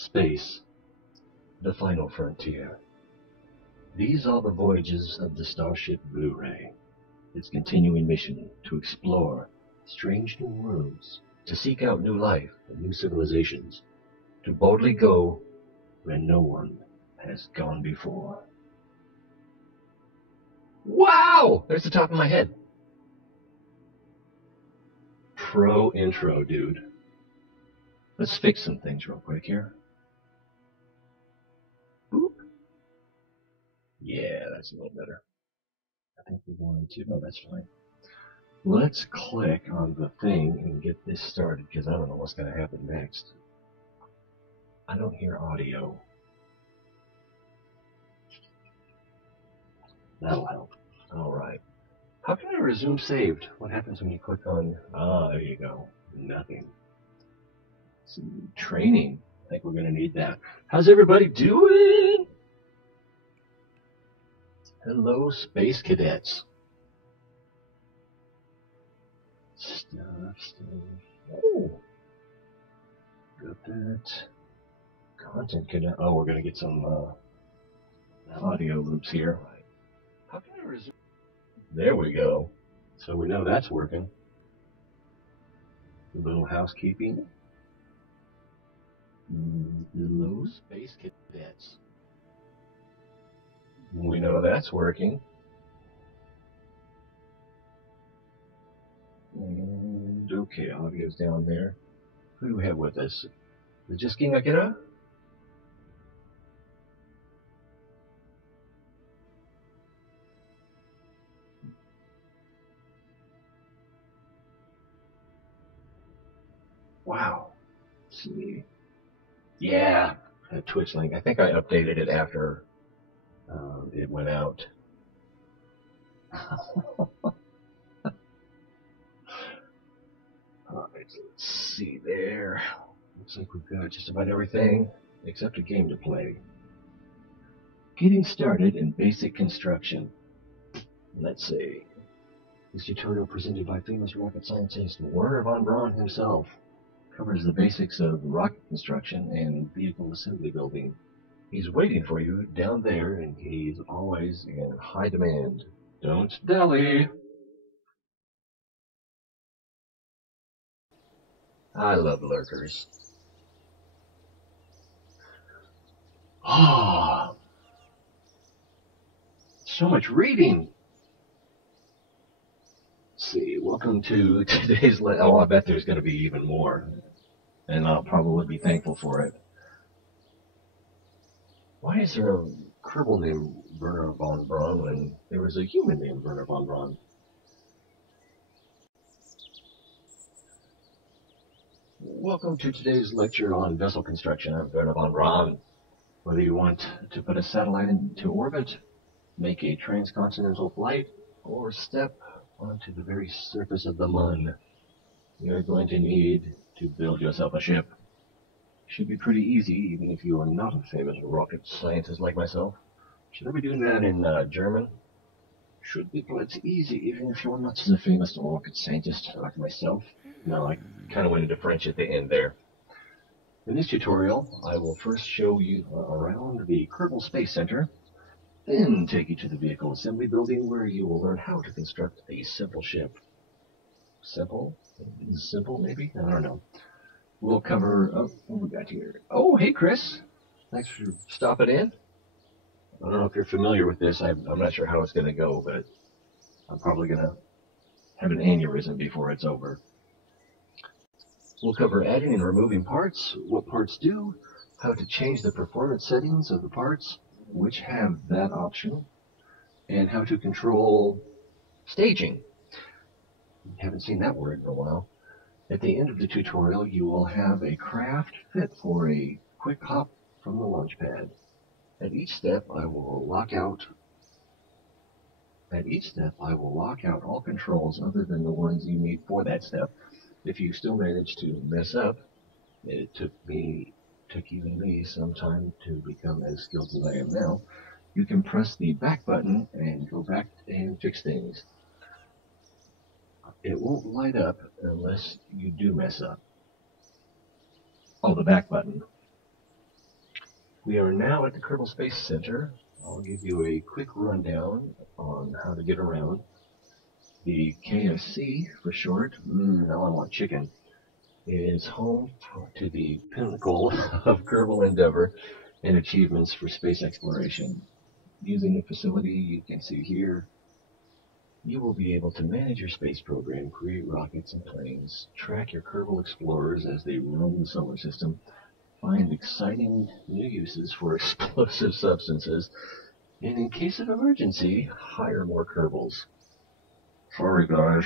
Space, the final frontier. These are the voyages of the Starship Blu-ray. Its continuing mission to explore strange new worlds, to seek out new life and new civilizations, to boldly go where no one has gone before. Wow! There's the top of my head. Pro intro, dude. Let's fix some things real quick here. Boop. Yeah, that's a little better. I think we're going to... No, that's fine. Let's click on the thing and get this started, because I don't know what's going to happen next. I don't hear audio. That'll help. Alright. How can I resume saved? What happens when you click on... there you go. Nothing. Some training. I think we're going to need that. How's everybody doing? Hello, Space Cadets. Stuff. Oh. Got that. Content cadet. Oh, we're going to get some audio loops here. How can I resume? There we go. So we know that's working. A little housekeeping. Hello, Space Cadets. We know that's working. And okay, audio's down there. Who do we have with us? Is it just King Akira? Wow. Let's see. Yeah, that Twitch link. I think I updated it after it went out. Alright, let's see there. Looks like we've got just about everything except a game to play. Getting started in basic construction. Let's see. This tutorial presented by famous rocket scientist Wernher von Braun himself covers the basics of rocket construction and vehicle assembly building. He's waiting for you down there, and he's always in high demand. Don't dally! I love lurkers. Ah, so much reading. Let's see, welcome to today's... Oh, I bet there's going to be even more. And I'll probably be thankful for it. Why is there a Kerbal named Wernher von Braun when there was a human named Wernher von Braun? Welcome to today's lecture on vessel construction. I'm Wernher von Braun. Whether you want to put a satellite into orbit, make a transcontinental flight, or step onto the very surface of the moon, you're going to need to build yourself a ship. Should be pretty easy, even if you are not a famous rocket scientist like myself. Should I be doing that in German? Should be quite easy, even if you're not a famous rocket scientist like myself. No, I kind of went into French at the end there. In this tutorial, I will first show you around the Kerbal Space Center, then take you to the vehicle assembly building where you will learn how to construct a simple ship. Simple? Simple, maybe? I don't know. We'll cover... Oh, what we got here? Oh, hey, Chris. Thanks for stopping in. I don't know if you're familiar with this. I'm not sure how it's going to go, but I'm probably going to have an aneurysm before it's over. We'll cover adding and removing parts, what parts do, how to change the performance settings of the parts, which have that option, and how to control staging. Haven't seen that word in a while. At the end of the tutorial, you will have a craft fit for a quick hop from the launch pad. At each step, I will lock out all controls other than the ones you need for that step. If you still manage to mess up, it took even me some time to become as skilled as I am now, you can press the back button and go back and fix things. It won't light up unless you do mess up. Oh, the back button. We are now at the Kerbal Space Center. I'll give you a quick rundown on how to get around. The KSC, for short, now I want chicken, is home to the pinnacle of Kerbal endeavor and achievements for space exploration. Using the facility you can see here, you will be able to manage your space program, create rockets and planes, track your Kerbal explorers as they roam the solar system, find exciting new uses for explosive substances, and in case of emergency, hire more Kerbals. Sorry guys.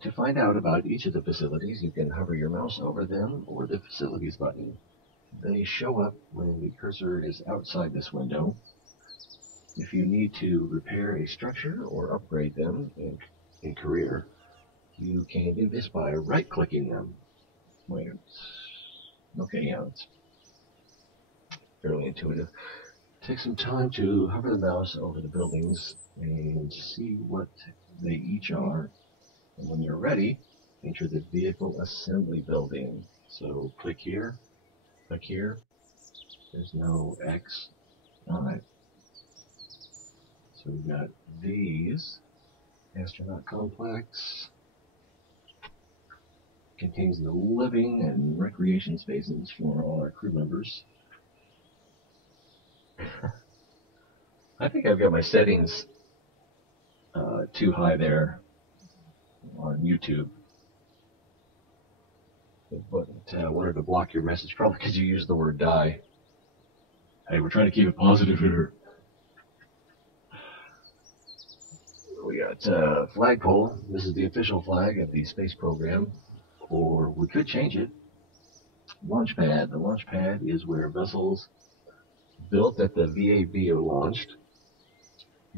To find out about each of the facilities, you can hover your mouse over them or the facilities button. They show up when the cursor is outside this window. If you need to repair a structure or upgrade them in career, you can do this by right-clicking them. Wait, okay, yeah, it's fairly intuitive. Take some time to hover the mouse over the buildings and see what they each are. And when you're ready, enter the vehicle assembly building. So click here, click here. There's no X. Alright. So we've got these. Astronaut complex. Contains the living and recreation spaces for all our crew members. I think I've got my settings too high there on YouTube. But I wanted to block your message, probably because you used the word die. Hey, we're trying to keep it positive here. We got flagpole. This is the official flag of the space program, or we could change it. Launch pad. The launch pad is where vessels built at the VAB are launched.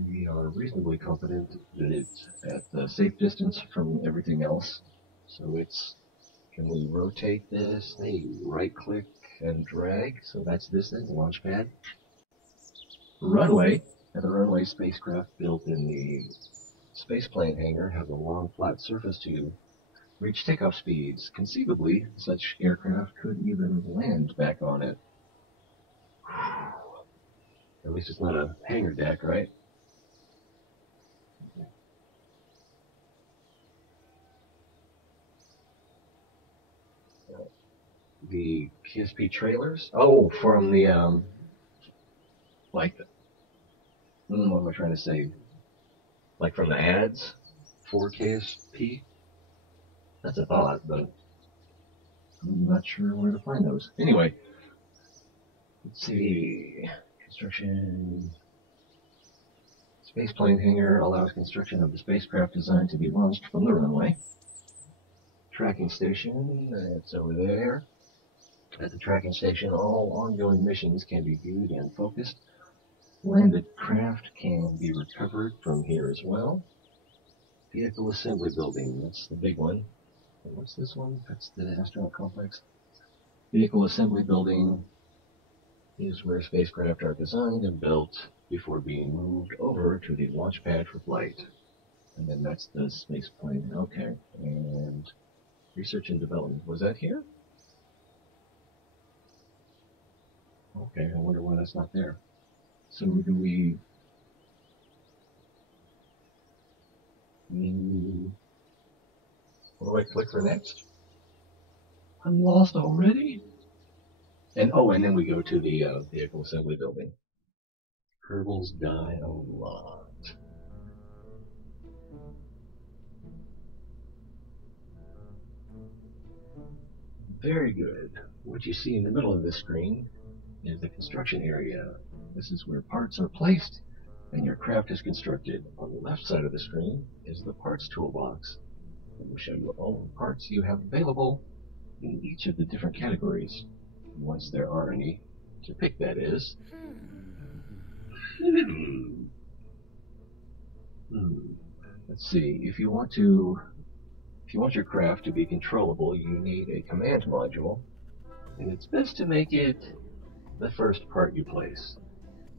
We are reasonably confident that it's at a safe distance from everything else. So it's, can we rotate this? Hey, right click and drag. So that's this thing, the launch pad. Runway. And the runway spacecraft built in the spaceplane hangar have a long flat surface to reach takeoff speeds. Conceivably, such aircraft could even land back on it. At least it's not a hangar deck, right? The KSP trailers. Oh, from the like, what am I trying to say? Like from the ads for KSP. That's a thought, but I'm not sure where to find those. Anyway, let's see. Construction. Spaceplane hangar allows construction of the spacecraft designed to be launched from the runway. Tracking station, it's over there. At the tracking station, all ongoing missions can be viewed and focused. Landed craft can be recovered from here as well. Vehicle assembly building, that's the big one. And what's this one? That's the astronaut complex. Vehicle assembly building is where spacecraft are designed and built before being moved over to the launch pad for flight. And then that's the space plane. Okay. And research and development. Was that here? Okay, I wonder why that's not there. So do we... What do I click for next? I'm lost already? And and then we go to the vehicle assembly building. Kerbals die a lot. Very good. What you see in the middle of this screen is the construction area. This is where parts are placed and your craft is constructed. On the left side of the screen is the parts toolbox. It will show you all the parts you have available in each of the different categories, once there are any to pick, that is. Let's see. If you want your craft to be controllable, you need a command module, and it's best to make it the first part you place.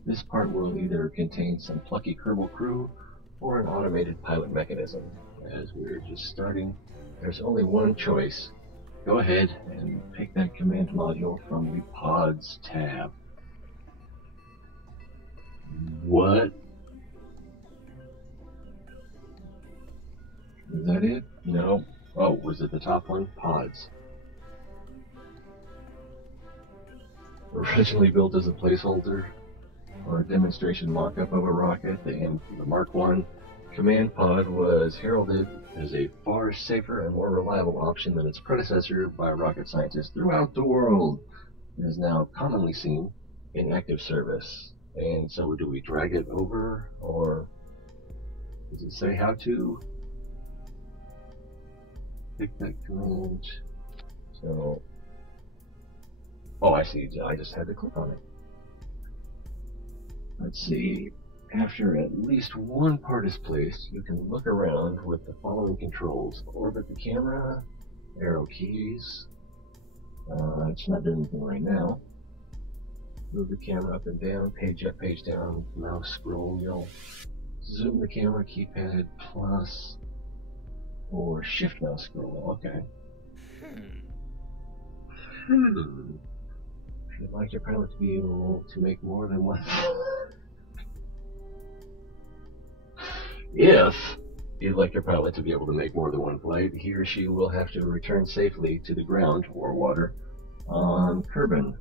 This part will either contain some plucky Kerbal crew or an automated pilot mechanism. As we're just starting, there's only one choice, go ahead and pick that command module from the Pods tab. What? Is that it? No. Oh, was it the top one? Pods. Originally built as a placeholder or a demonstration mock-up of a rocket, the Mark I command pod was heralded as a far safer and more reliable option than its predecessor by rocket scientists throughout the world. It is now commonly seen in active service. And so do we drag it over, or does it say how to pick that command? So, oh, I see, I just had to click on it. Let's see, after at least one part is placed, you can look around with the following controls. Orbit the camera, arrow keys, it's not doing anything right now. Move the camera up and down, page up, page down, mouse scroll wheel. Zoom the camera, keypad plus, or shift mouse scroll, okay. If you'd like your pilot to be able to make more than one... If you'd like your pilot to be able to make more than one flight, he or she will have to return safely to the ground or water on Kerbal.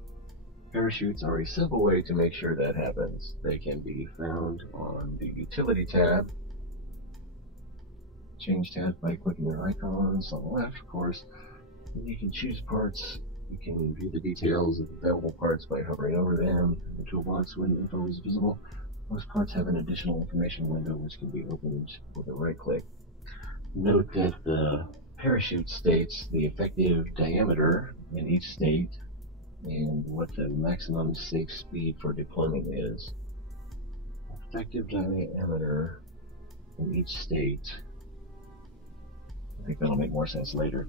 Parachutes are a simple way to make sure that happens. They can be found on the Utility tab. Change tabs by clicking their icons on the left, of course. And you can choose parts. You can view the details of available parts by hovering over them. The toolbox when info is visible. Most parts have an additional information window which can be opened with a right click. Note that the parachute states the effective diameter in each state and what the maximum safe speed for deployment is. Effective diameter in each state. I think that'll make more sense later.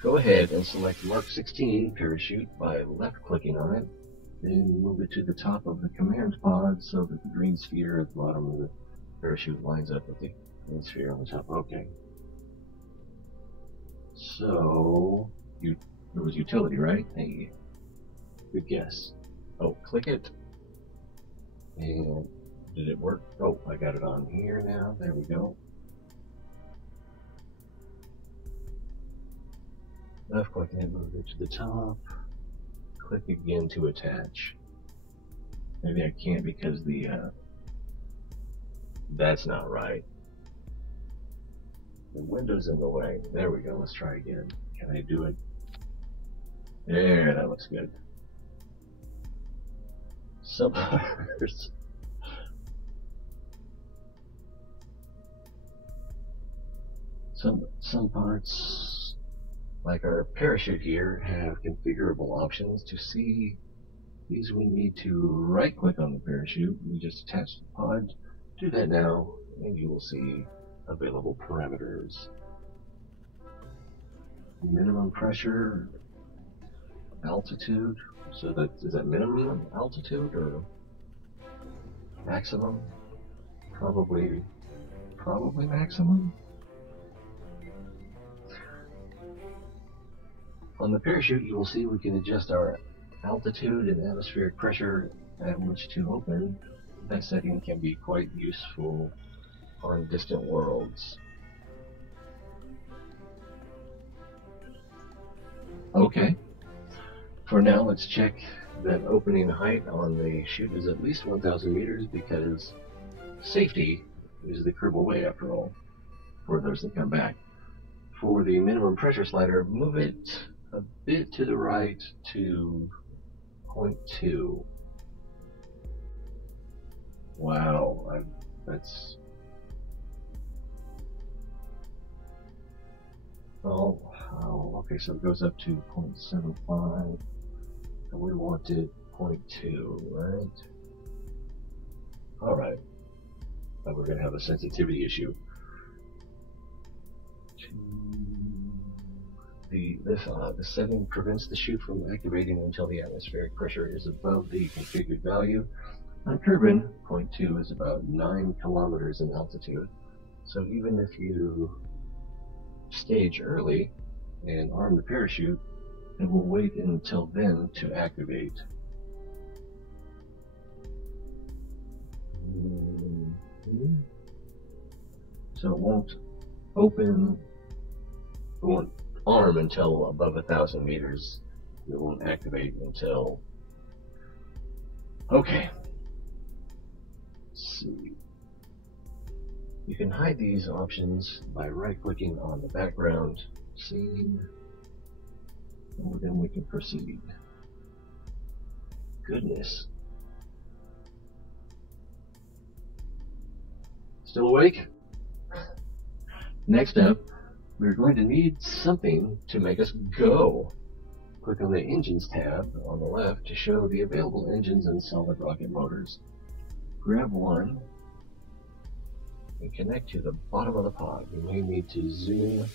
Go ahead and select Mark 16 parachute by left clicking on it. Then move it to the top of the command pod so that the green sphere at the bottom of the parachute lines up with the green sphere on the top. Okay. So, it was utility, right? Hey, good guess. Oh, click it. And did it work? Oh, I got it on here now. There we go. Left click and move it to the top. Click again to attach. Maybe I can't because the that's not right. The window's in the way. There we go. Let's try again. Can I do it? There, that looks good. Some parts. Some parts, like our parachute here, have configurable options. To see these, we need to right click on the parachute. We just attach the pod. Do that now, and you will see available parameters. Minimum pressure, altitude. So that is that minimum altitude or maximum? Probably maximum. On the parachute, you will see we can adjust our altitude and atmospheric pressure at which to open. That setting can be quite useful on distant worlds. Okay. For now, let's check that opening height on the chute is at least 1,000 meters because safety is the Kerbal way, after all, for those that come back. For the minimum pressure slider, move it a bit to the right to 0.2. Wow, that's... Oh, okay, so it goes up to 0.75. And we wanted 0.2, right? Alright. But we're going to have a sensitivity issue. The setting prevents the chute from activating until the atmospheric pressure is above the configured value. On Kerbal, 0.2 is about 9 kilometers in altitude. So even if you stage early, and arm the parachute, and we'll wait until then to activate. So it won't open, it won't arm until above 1,000 meters. It won't activate until, okay. Let's see. You can hide these options by right-clicking on the background scene, and then we can proceed. Goodness. Still awake? Next up, we're going to need something to make us go. Click on the Engines tab on the left to show the available engines and solid rocket motors. Grab one and connect to the bottom of the pod. You may need to zoom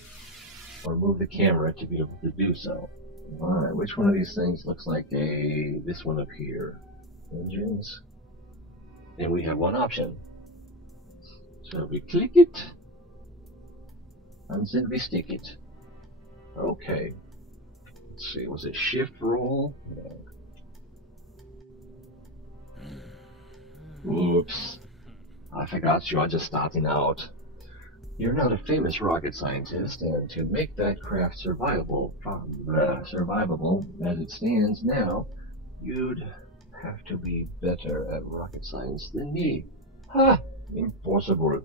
or move the camera to be able to do so. Alright, which one of these things looks like this one up here? Engines. And we have one option. So we click it, and then we stick it. Okay. Let's see, was it shift roll? No. Oops. I forgot you are just starting out. You're not a famous rocket scientist, and to make that craft survivable as it stands now, you'd have to be better at rocket science than me. Ha! Impossible.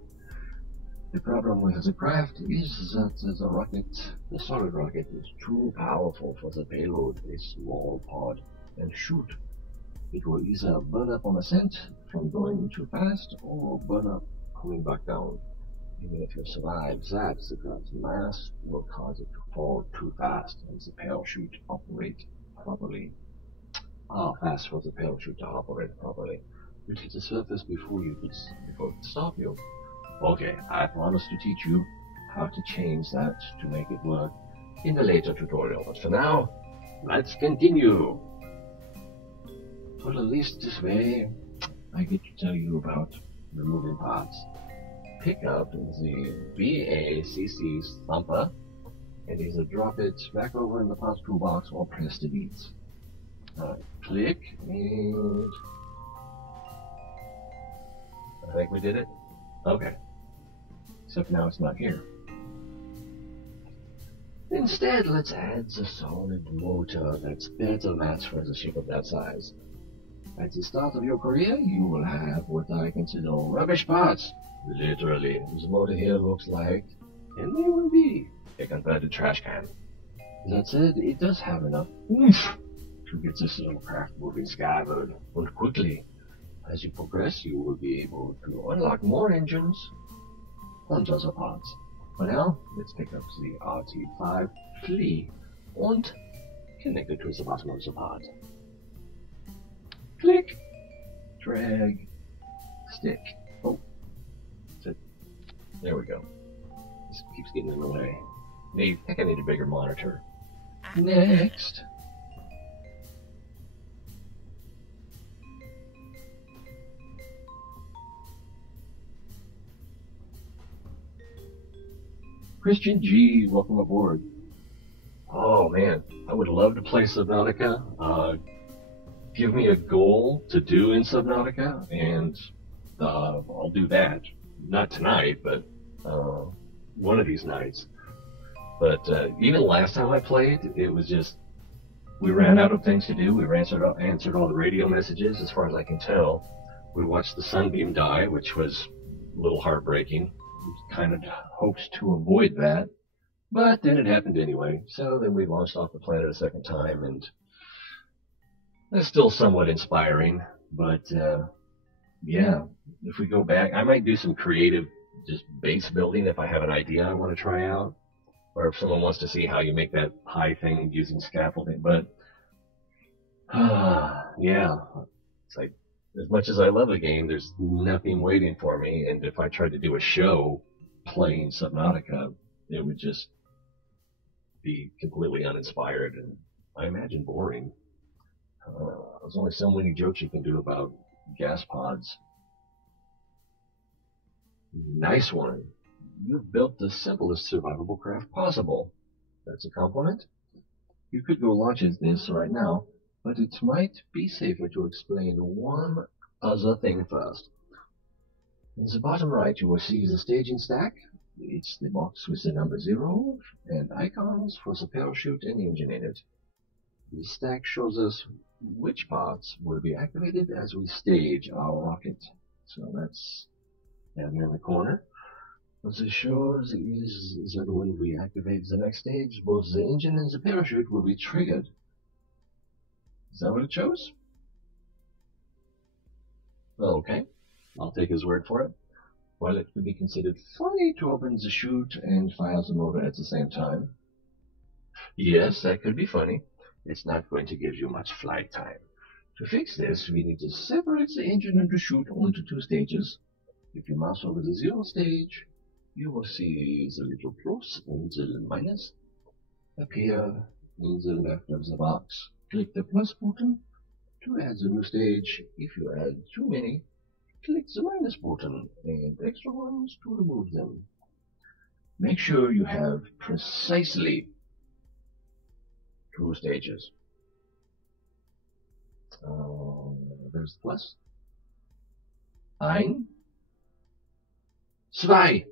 The problem with the craft is that the solid rocket, is too powerful for the payload, a small pod, and shoot. It will either burn up on ascent from going too fast, or burn up coming back down. Even if you survive that, the craft's mass will cause it to fall too fast, and the parachute operate properly. Fast for the parachute to operate properly. You'd hit the surface before it could stop you. Okay, I promise to teach you how to change that to make it work in the later tutorial. But for now, let's continue. For at least this way, I get to tell you about removing parts. Pick up the BACC thumper and either drop it back over in the parts toolbox or press delete. Click and I think we did it. Okay. Except now it's not here. Instead, let's add the solid motor that's better matched for the ship of that size. At the start of your career, you will have what I consider rubbish parts. Literally, this motor here looks like, and they will be, a converted trash can. That said, it does have enough oomph to get this little craft moving skyward, and quickly. As you progress, you will be able to unlock more engines and other parts. For now, let's pick up the RT5 Flea and connect it to the bottom of the pod. Click, drag, stick. Oh, that's it. There we go. This keeps getting in the way. I think I need a bigger monitor. Next. Christian G, welcome aboard. Oh man, I would love to play Subnautica. Give me a goal to do in Subnautica, and I'll do that. Not tonight, but one of these nights. But even last time I played, it was just, we ran out of things to do. We answered all the radio messages, as far as I can tell. We watched the sunbeam die, which was a little heartbreaking. Kind of hoped to avoid that, but then it happened anyway. So then we launched off the planet a second time, and that's still somewhat inspiring. But yeah, if we go back, I might do some creative just base building if I have an idea I want to try out, or if someone wants to see how you make that high thing using scaffolding. But yeah, it's like, as much as I love the game, there's nothing waiting for me, and if I tried to do a show playing Subnautica, it would just be completely uninspired, and I imagine boring. There's only so many jokes you can do about gas pods. Nice one. You've built the simplest survivable craft possible. That's a compliment. You could go launch this right now, but it might be safer to explain one other thing first. In the bottom right, you will see the staging stack. It's the box with the number 0 and icons for the parachute and engine in it. The stack shows us which parts will be activated as we stage our rocket. So that's down here in the corner. What this shows is that when we activate the next stage, both the engine and the parachute will be triggered. Is that what it shows? Okay, I'll take his word for it. While it could be considered funny to open the chute and fire the motor at the same time, yes, that could be funny. It's not going to give you much flight time. To fix this, we need to separate the engine and the chute onto two stages. If you mouse over the 0 stage, you will see the little plus and the minus appear in the left of the box. Click the plus button to add the new stage. If you add too many, click the minus button and extra ones to remove them. Make sure you have precisely 2 stages. There's the plus. 1, 2.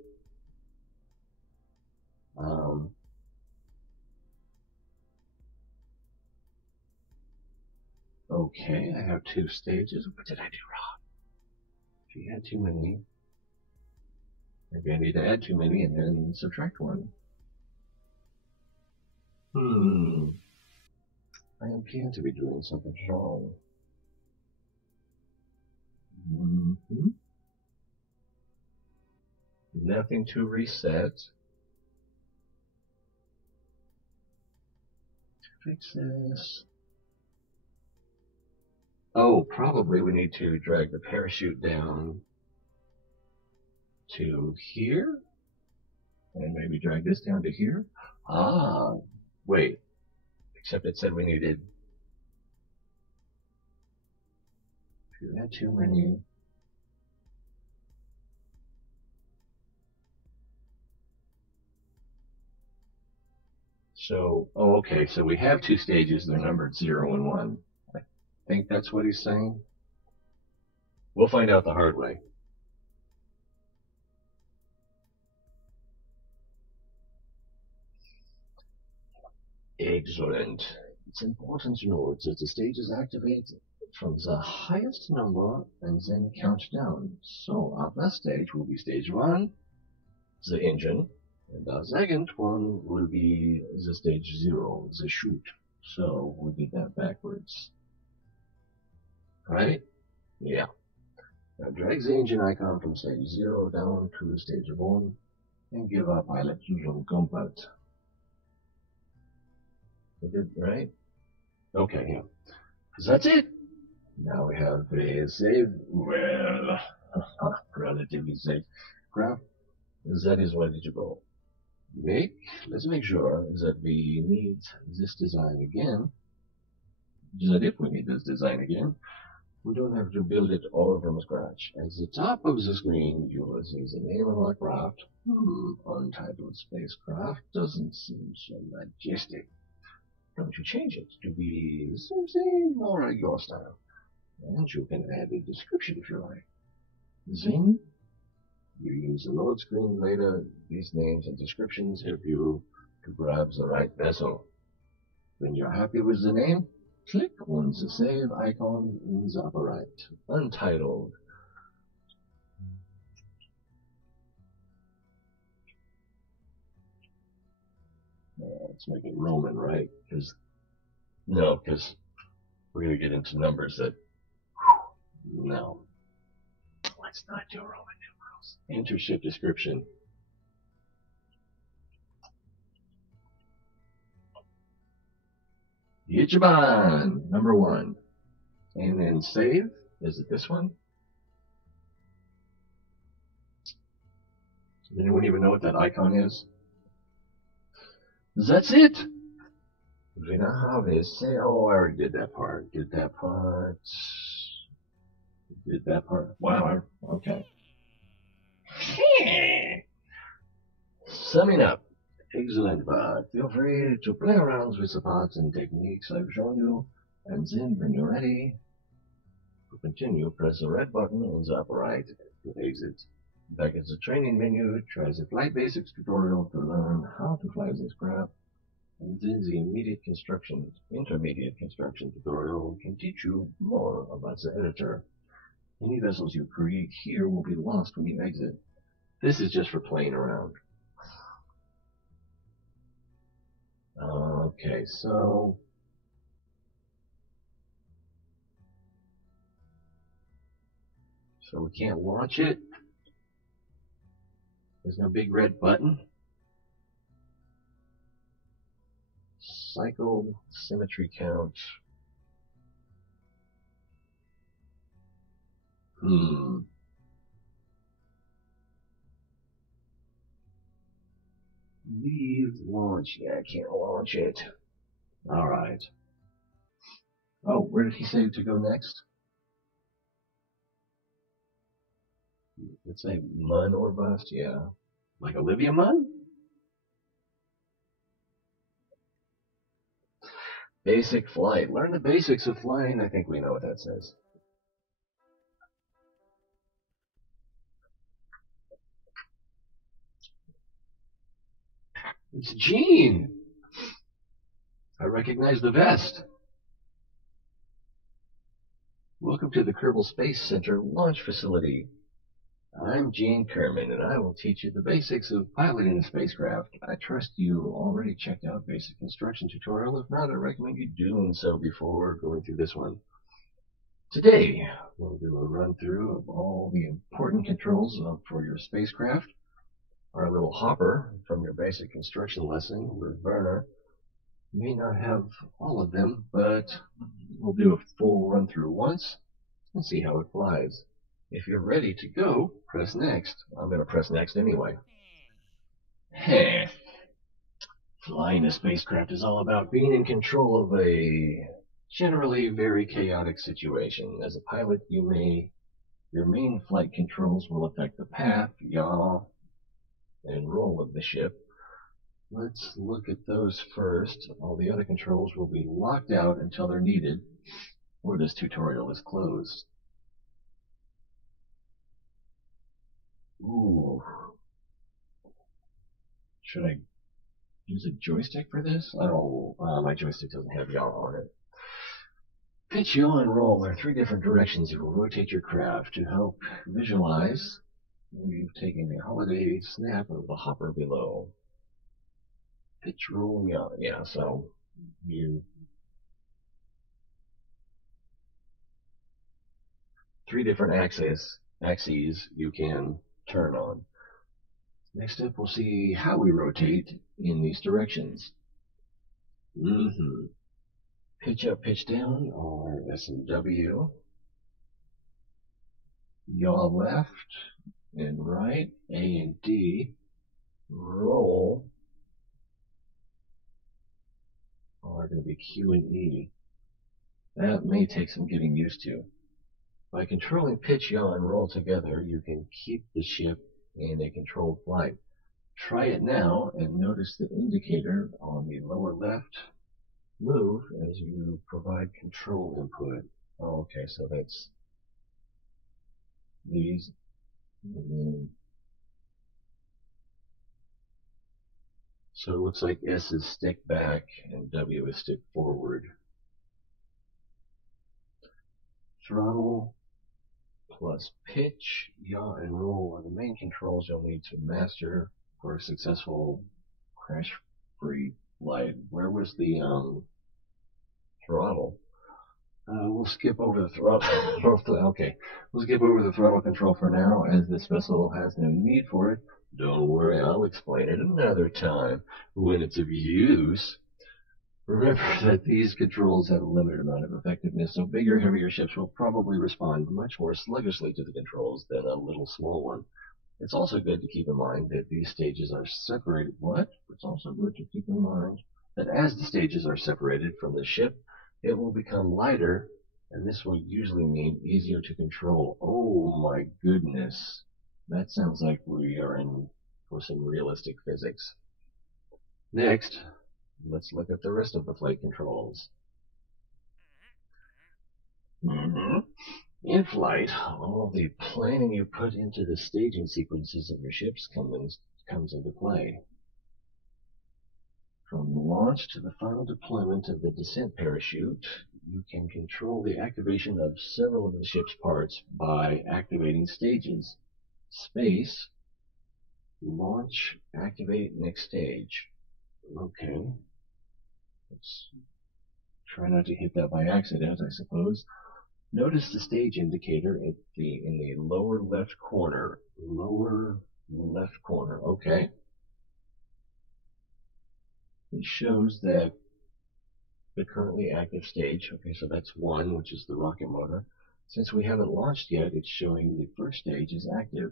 Okay, I have 2 stages. What did I do wrong? If you had too many, maybe I need to add too many and then subtract 1. I appear to be doing something wrong. Nothing to reset. Fix this. Oh, probably we need to drag the parachute down to here. And maybe drag this down to here. Ah, wait. Except it said we needed. If you had too many. So, oh, okay, so we have 2 stages. They're numbered 0 and 1. I think that's what he's saying. We'll find out the hard way. Excellent. It's important to note that the stages activate from the highest number and then count down. So our first stage will be stage 1, the engine, and our second one will be the stage 0, the chute. So we did that backwards. Right? Yeah. Now drag the engine icon from stage 0 down to stage 1 and give our pilot usual comfort. We did, right? Okay, yeah. That's it. Now we have a save, well, relatively safe craft. That is ready to go. Let's make sure that we need this design again. That if we need this design again, we don't have to build it all from scratch. At the top of the screen, you will see the name of our craft. Untitled spacecraft doesn't seem so majestic. Don't you change it to be something more like your style? And you can add a description if you like. Then you use the load screen later. These names and descriptions help you to grab the right vessel. When you're happy with the name, click on the save icon in the upper right. Untitled. Let's make it Roman, right? Because we're going to get into numbers that, no. Let's not do Roman numerals. Enter ship description. Ichiban, number 1. And then save. Is it this one? Does anyone even know what that icon is? That's it. We now have a say. Oh, I already did that part. Did that part. Wow. Okay. Summing up, Excellent, but feel free to play around with the parts and techniques I've shown you, and then when you're ready to continue, press the red button on the upper right to exit. Back at the training menu, try the Flight Basics tutorial to learn how to fly this craft, and then the intermediate construction tutorial can teach you more about the editor. Any vessels you create here will be lost when you exit. This is just for playing around. Okay, so we can't launch it. There's no big red button. Cycle symmetry count. Leave launch. Yeah, I can't launch it. Alright. Oh, where did he say to go next? Let's say Munn or bust, yeah. Like Olivia Munn? Basic flight. Learn the basics of flying. I think we know what that says. It's Gene! I recognize the vest. Welcome to the Kerbal Space Center launch facility. I'm Gene Kerman, and I will teach you the basics of piloting a spacecraft. I trust you already checked out basic construction tutorial. If not, I recommend you doing so before going through this one. Today, we'll do a run through of all the important controls for your spacecraft. Our little hopper from your basic construction lesson with Werner may not have all of them, but we'll do a full run through once and see how it flies. If you're ready to go, press next. I'm going to press next anyway. Heh. Flying a spacecraft is all about being in control of a generally very chaotic situation. As a pilot, your main flight controls will affect the path, yaw, and roll of the ship. Let's look at those first. All the other controls will be locked out until they're needed, or this tutorial is closed. Ooh. Should I use a joystick for this? Oh, my joystick doesn't have yaw on it. Pitch, yaw, and roll are three different directions you will rotate your craft. To help visualize, we've taken a holiday snap of the hopper below. Pitch, roll, yaw. Yeah, so you three different axes you can turn on. Next up, we'll see how we rotate in these directions. Pitch up, pitch down are S and W. Yaw left and right, A and D. Roll are going to be Q and E. That may take some getting used to. By controlling pitch, yaw, and roll together, you can keep the ship in a controlled flight. Try it now and notice the indicator on the lower left move as you provide control input. Oh, okay, so that's these. So it looks like S is stick back and W is stick forward. Throttle plus pitch, yaw, and roll are the main controls you'll need to master for a successful crash-free flight. Where was the throttle? We'll skip over the throttle. Okay, we'll skip over the throttle control for now, as this vessel has no need for it. Don't worry, I'll explain it another time when it's of use. Remember that these controls have a limited amount of effectiveness, so bigger, heavier ships will probably respond much more sluggishly to the controls than a little small one. It's also good to keep in mind that these stages are separated. What? It's also good to keep in mind that as the stages are separated from the ship, it will become lighter, and this will usually mean easier to control. Oh my goodness. That sounds like we are in for some realistic physics. Next, let's look at the rest of the flight controls. In flight, all the planning you put into the staging sequences of your ships comes into play. From the launch to the final deployment of the descent parachute, you can control the activation of several of the ship's parts by activating stages. Space, launch, activate, next stage. Okay. Let's try not to hit that by accident, I suppose. Notice the stage indicator in the lower left corner. Lower left corner. Okay. It shows that the currently active stage. Okay, so that's 1, which is the rocket motor. Since we haven't launched yet, it's showing the first stage is active.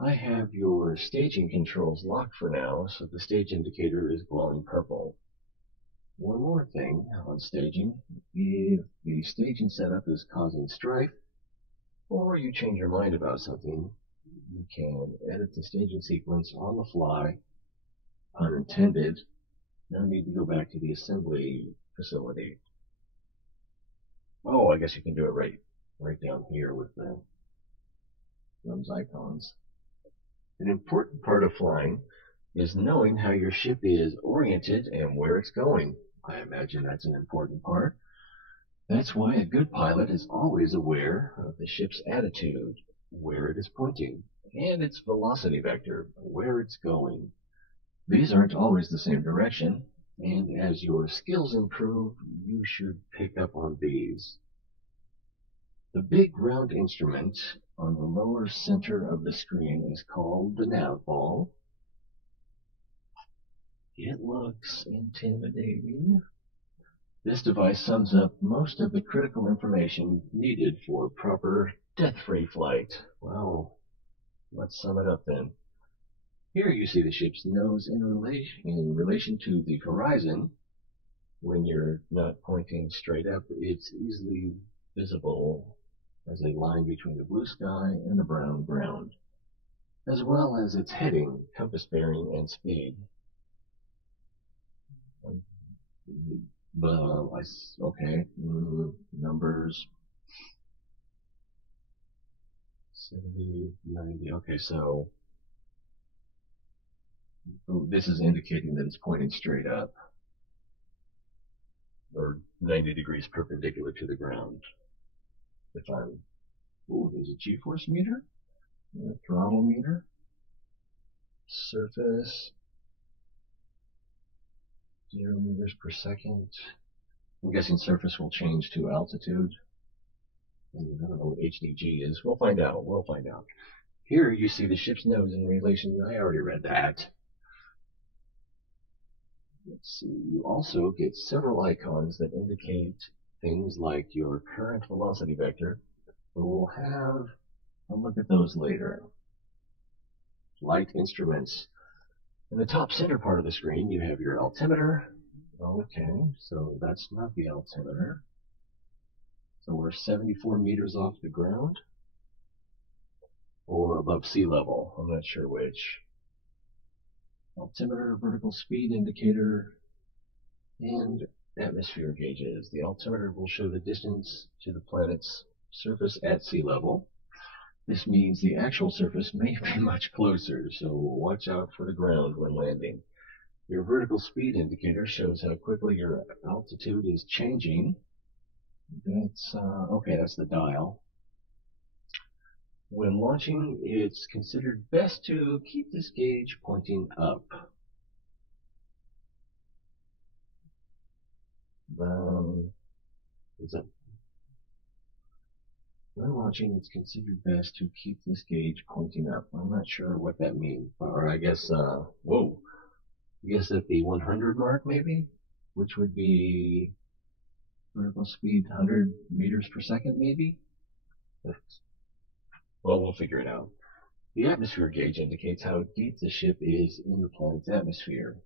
I have your staging controls locked for now, so the stage indicator is glowing purple. One more thing on staging. If the staging setup is causing strife, or you change your mind about something, you can edit the staging sequence on the fly, unintended. No need to go back to the assembly facility. Oh, I guess you can do it right down here with those icons. An important part of flying is knowing how your ship is oriented and where it's going. I imagine that's an important part. That's why a good pilot is always aware of the ship's attitude, where it is pointing, and its velocity vector, where it's going. These aren't always the same direction, and as your skills improve, you should pick up on these. The big round instrument on the lower center of the screen is called the nav ball. It looks intimidating. This device sums up most of the critical information needed for proper death-free flight. Well, let's sum it up then. Here you see the ship's nose in relation to the horizon. When you're not pointing straight up, it's easily visible as a line between the blue sky and the brown ground, as well as its heading, compass bearing, and speed. Okay, numbers 70, 90. Okay, so this is indicating that it's pointing straight up, or 90 degrees perpendicular to the ground. There's a G-force meter, a throttle meter, surface, 0 meters per second. I'm guessing surface will change to altitude. And I don't know what HDG is. We'll find out. Here you see the ship's nose in relation. I already read that. Let's see. You also get several icons that indicate things like your current velocity vector. We'll have a look at those later. Flight instruments. In the top center part of the screen, you have your altimeter. Okay, so that's not the altimeter. So we're 74 meters off the ground, or above sea level. I'm not sure which. Altimeter, vertical speed indicator, and atmosphere gauges. The altimeter will show the distance to the planet's surface at sea level. This means the actual surface may be much closer, so watch out for the ground when landing. Your vertical speed indicator shows how quickly your altitude is changing. That's the dial. When launching, it's considered best to keep this gauge pointing up. When launching, it's considered best to keep this gauge pointing up. I'm not sure what that means, or I guess, I guess at the 100 mark maybe, which would be vertical speed 100 meters per second maybe. Well, we'll figure it out. The atmosphere gauge indicates how deep the ship is in the planet's atmosphere.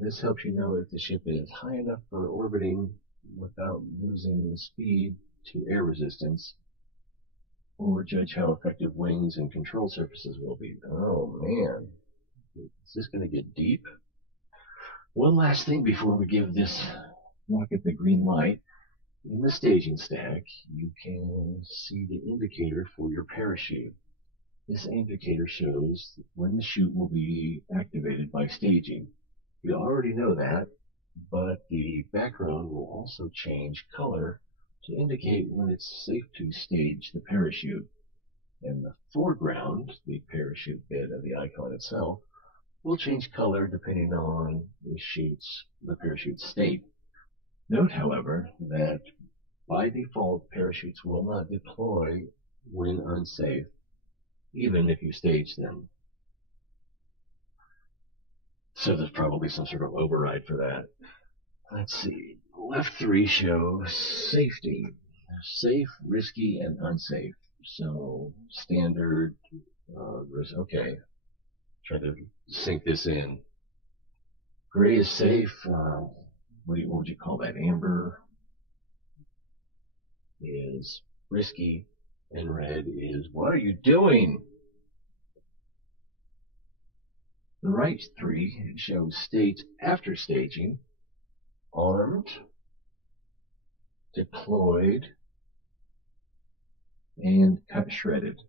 This helps you know if the ship is high enough for orbiting without losing speed to air resistance, or judge how effective wings and control surfaces will be. Oh man, Is this going to get deep? One last thing before we give this rocket the green light. In the staging stack, you can see the indicator for your parachute. This indicator shows when the chute will be activated by staging. You already know that, but the background will also change color to indicate when it's safe to stage the parachute. And the foreground, the parachute bit of the icon itself, will change color depending on the parachute's state. Note, however, that by default, parachutes will not deploy when unsafe, even if you stage them. So there's probably some sort of override for that. Let's see. Left 3 shows safety. Safe, risky, and unsafe. So standard, okay. Try to sink this in. Gray is safe. What would you call that? Amber is risky, and red is, what are you doing? The right 3 shows state after staging, armed, deployed, and cut shredded.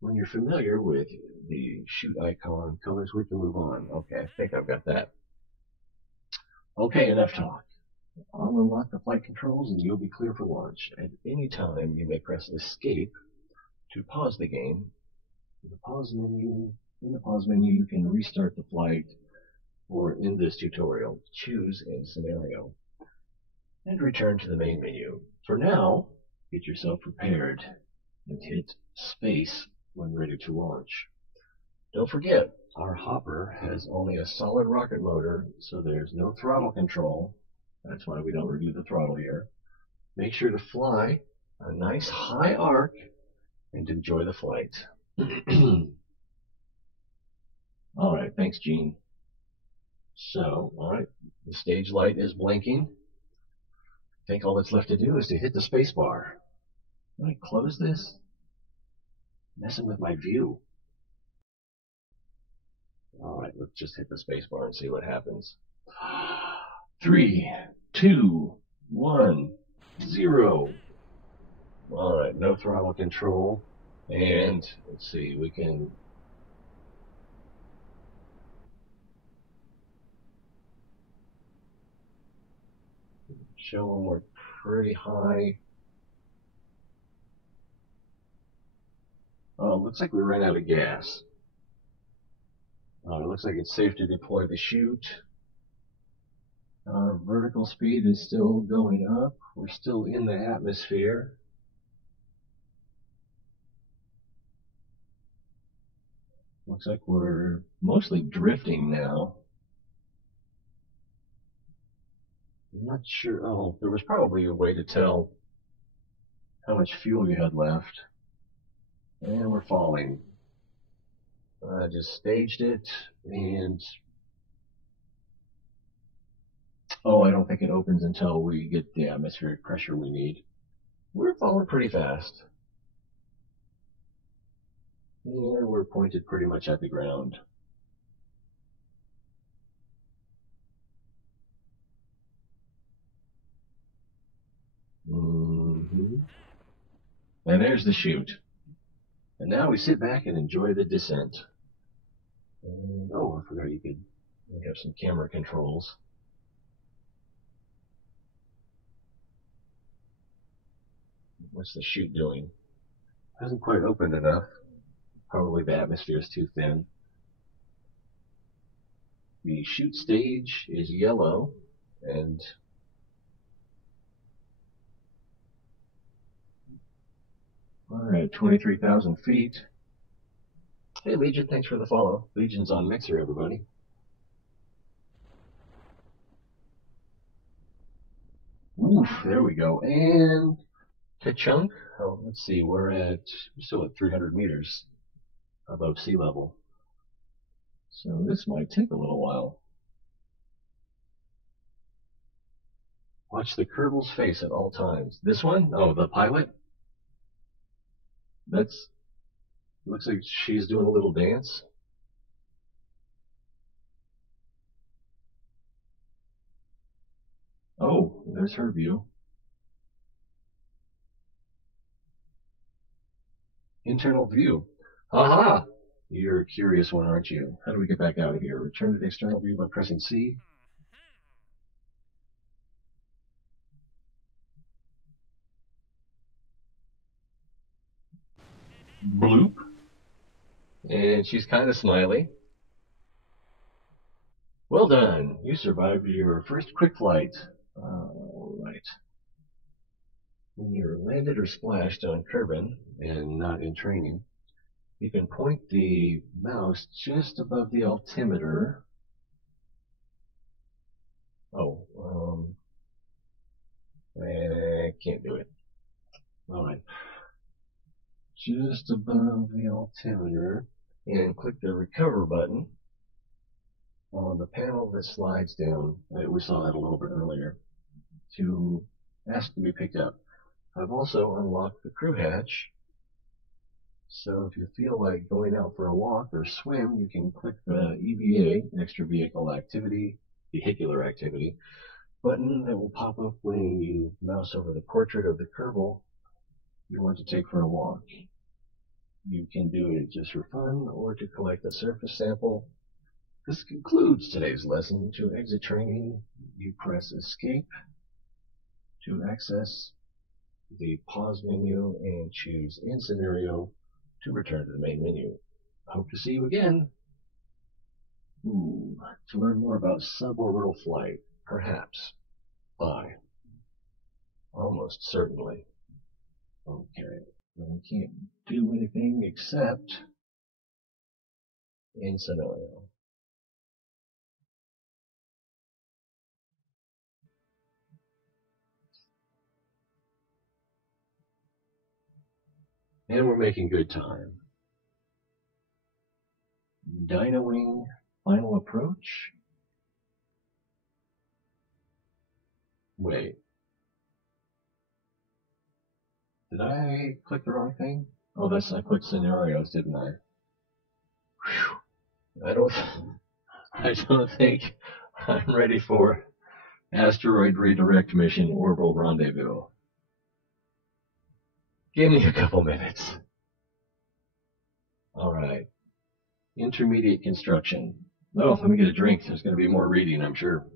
When you're familiar with the chute icon colors, we can move on. Okay, I think I've got that. Okay, enough talk. I'll unlock the flight controls and you'll be clear for launch. At any time, you may press escape to pause the game. In the pause menu, you can restart the flight, or in this tutorial, choose a scenario and return to the main menu. For now, get yourself prepared and hit space when ready to launch. Don't forget, our hopper has only a solid rocket motor, so there's no throttle control. That's why we don't review the throttle here. Make sure to fly a nice high arc and enjoy the flight. All right, thanks, Gene. So, all right, the stage light is blinking. I think all that's left to do is to hit the space bar. Can I close this? Messing with my view. All right, let's just hit the space bar and see what happens. 3, 2, 1, 0. All right, no throttle control. And let's see, we can show them we're pretty high. Oh, looks like we ran out of gas. It looks like it's safe to deploy the chute. Our vertical speed is still going up. We're still in the atmosphere. Looks like we're mostly drifting now. I'm not sure. Oh, there was probably a way to tell how much fuel you had left. And we're falling. I just staged it, and oh, I don't think it opens until we get the atmospheric pressure we need. We're falling pretty fast. Yeah, we're pointed pretty much at the ground. And there's the chute. And now we sit back and enjoy the descent. And, oh, I forgot we have some camera controls. What's the chute doing? Hasn't quite opened enough. Probably the atmosphere is too thin. The chute stage is yellow, and all right, 23,000 feet. Hey, Legion, thanks for the follow. Legion's on Mixer, everybody. Oof, there we go. And ka-chunk. Oh, let's see, we're still at 300 meters above sea level. So this might take a little while. Watch the Kerbal's face at all times. This one? Oh, the pilot? Looks like she's doing a little dance. there's her view. Internal view. Aha! You're a curious one, aren't you? How do we get back out of here? Return to the external view by pressing C. Bloop. And she's kind of smiley. Well done. You survived your first quick flight. Alright. When you're landed or splashed on Kerbal and not in training, you can point the mouse just above the altimeter. Can't do it. Alright. Just above the altimeter, and click the recover button on the panel that slides down. We saw that a little bit earlier, to ask to be picked up. I've also unlocked the crew hatch, so if you feel like going out for a walk or swim, you can click the EVA, Extra Vehicle Activity, Vehicular Activity, button that will pop up when you mouse over the portrait of the Kerbal you want to take for a walk. You can do it just for fun or to collect a surface sample. This concludes today's lesson. To exit training, you press Escape to access the pause menu and choose In Scenario to return to the main menu. Hope to see you again. To learn more about suborbital flight, perhaps. Bye. Almost certainly. Okay. I can't do anything except In Scenario. And we're making good time. Dynawing Final Approach? Wait. Did I click the wrong thing? Oh, I clicked Scenarios, didn't I? Whew. I don't think I'm ready for Asteroid Redirect Mission Orbital Rendezvous. Give me a couple minutes. Alright. Intermediate construction. Oh, let me get a drink. There's going to be more reading, I'm sure.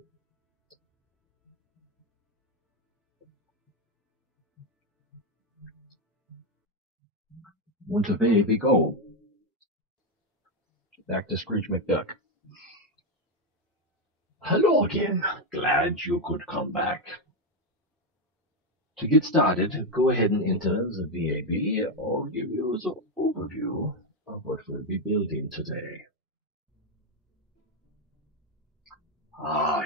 Want to baby go. Back to Scrooge McDuck. Hello again. Glad you could come back. To get started, go ahead and enter the VAB. I'll give you the overview of what we'll be building today.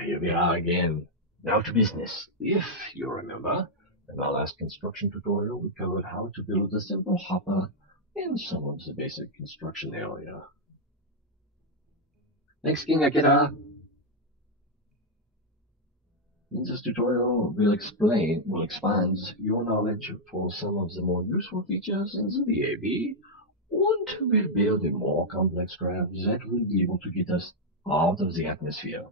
Here we are again. Now to business. If you remember, in our last construction tutorial, we covered how to build a simple hopper and some of the basic construction area. Next thing I get in this tutorial, we'll expand your knowledge for some of the more useful features in the VAB, and we'll build a more complex craft that will be able to get us out of the atmosphere.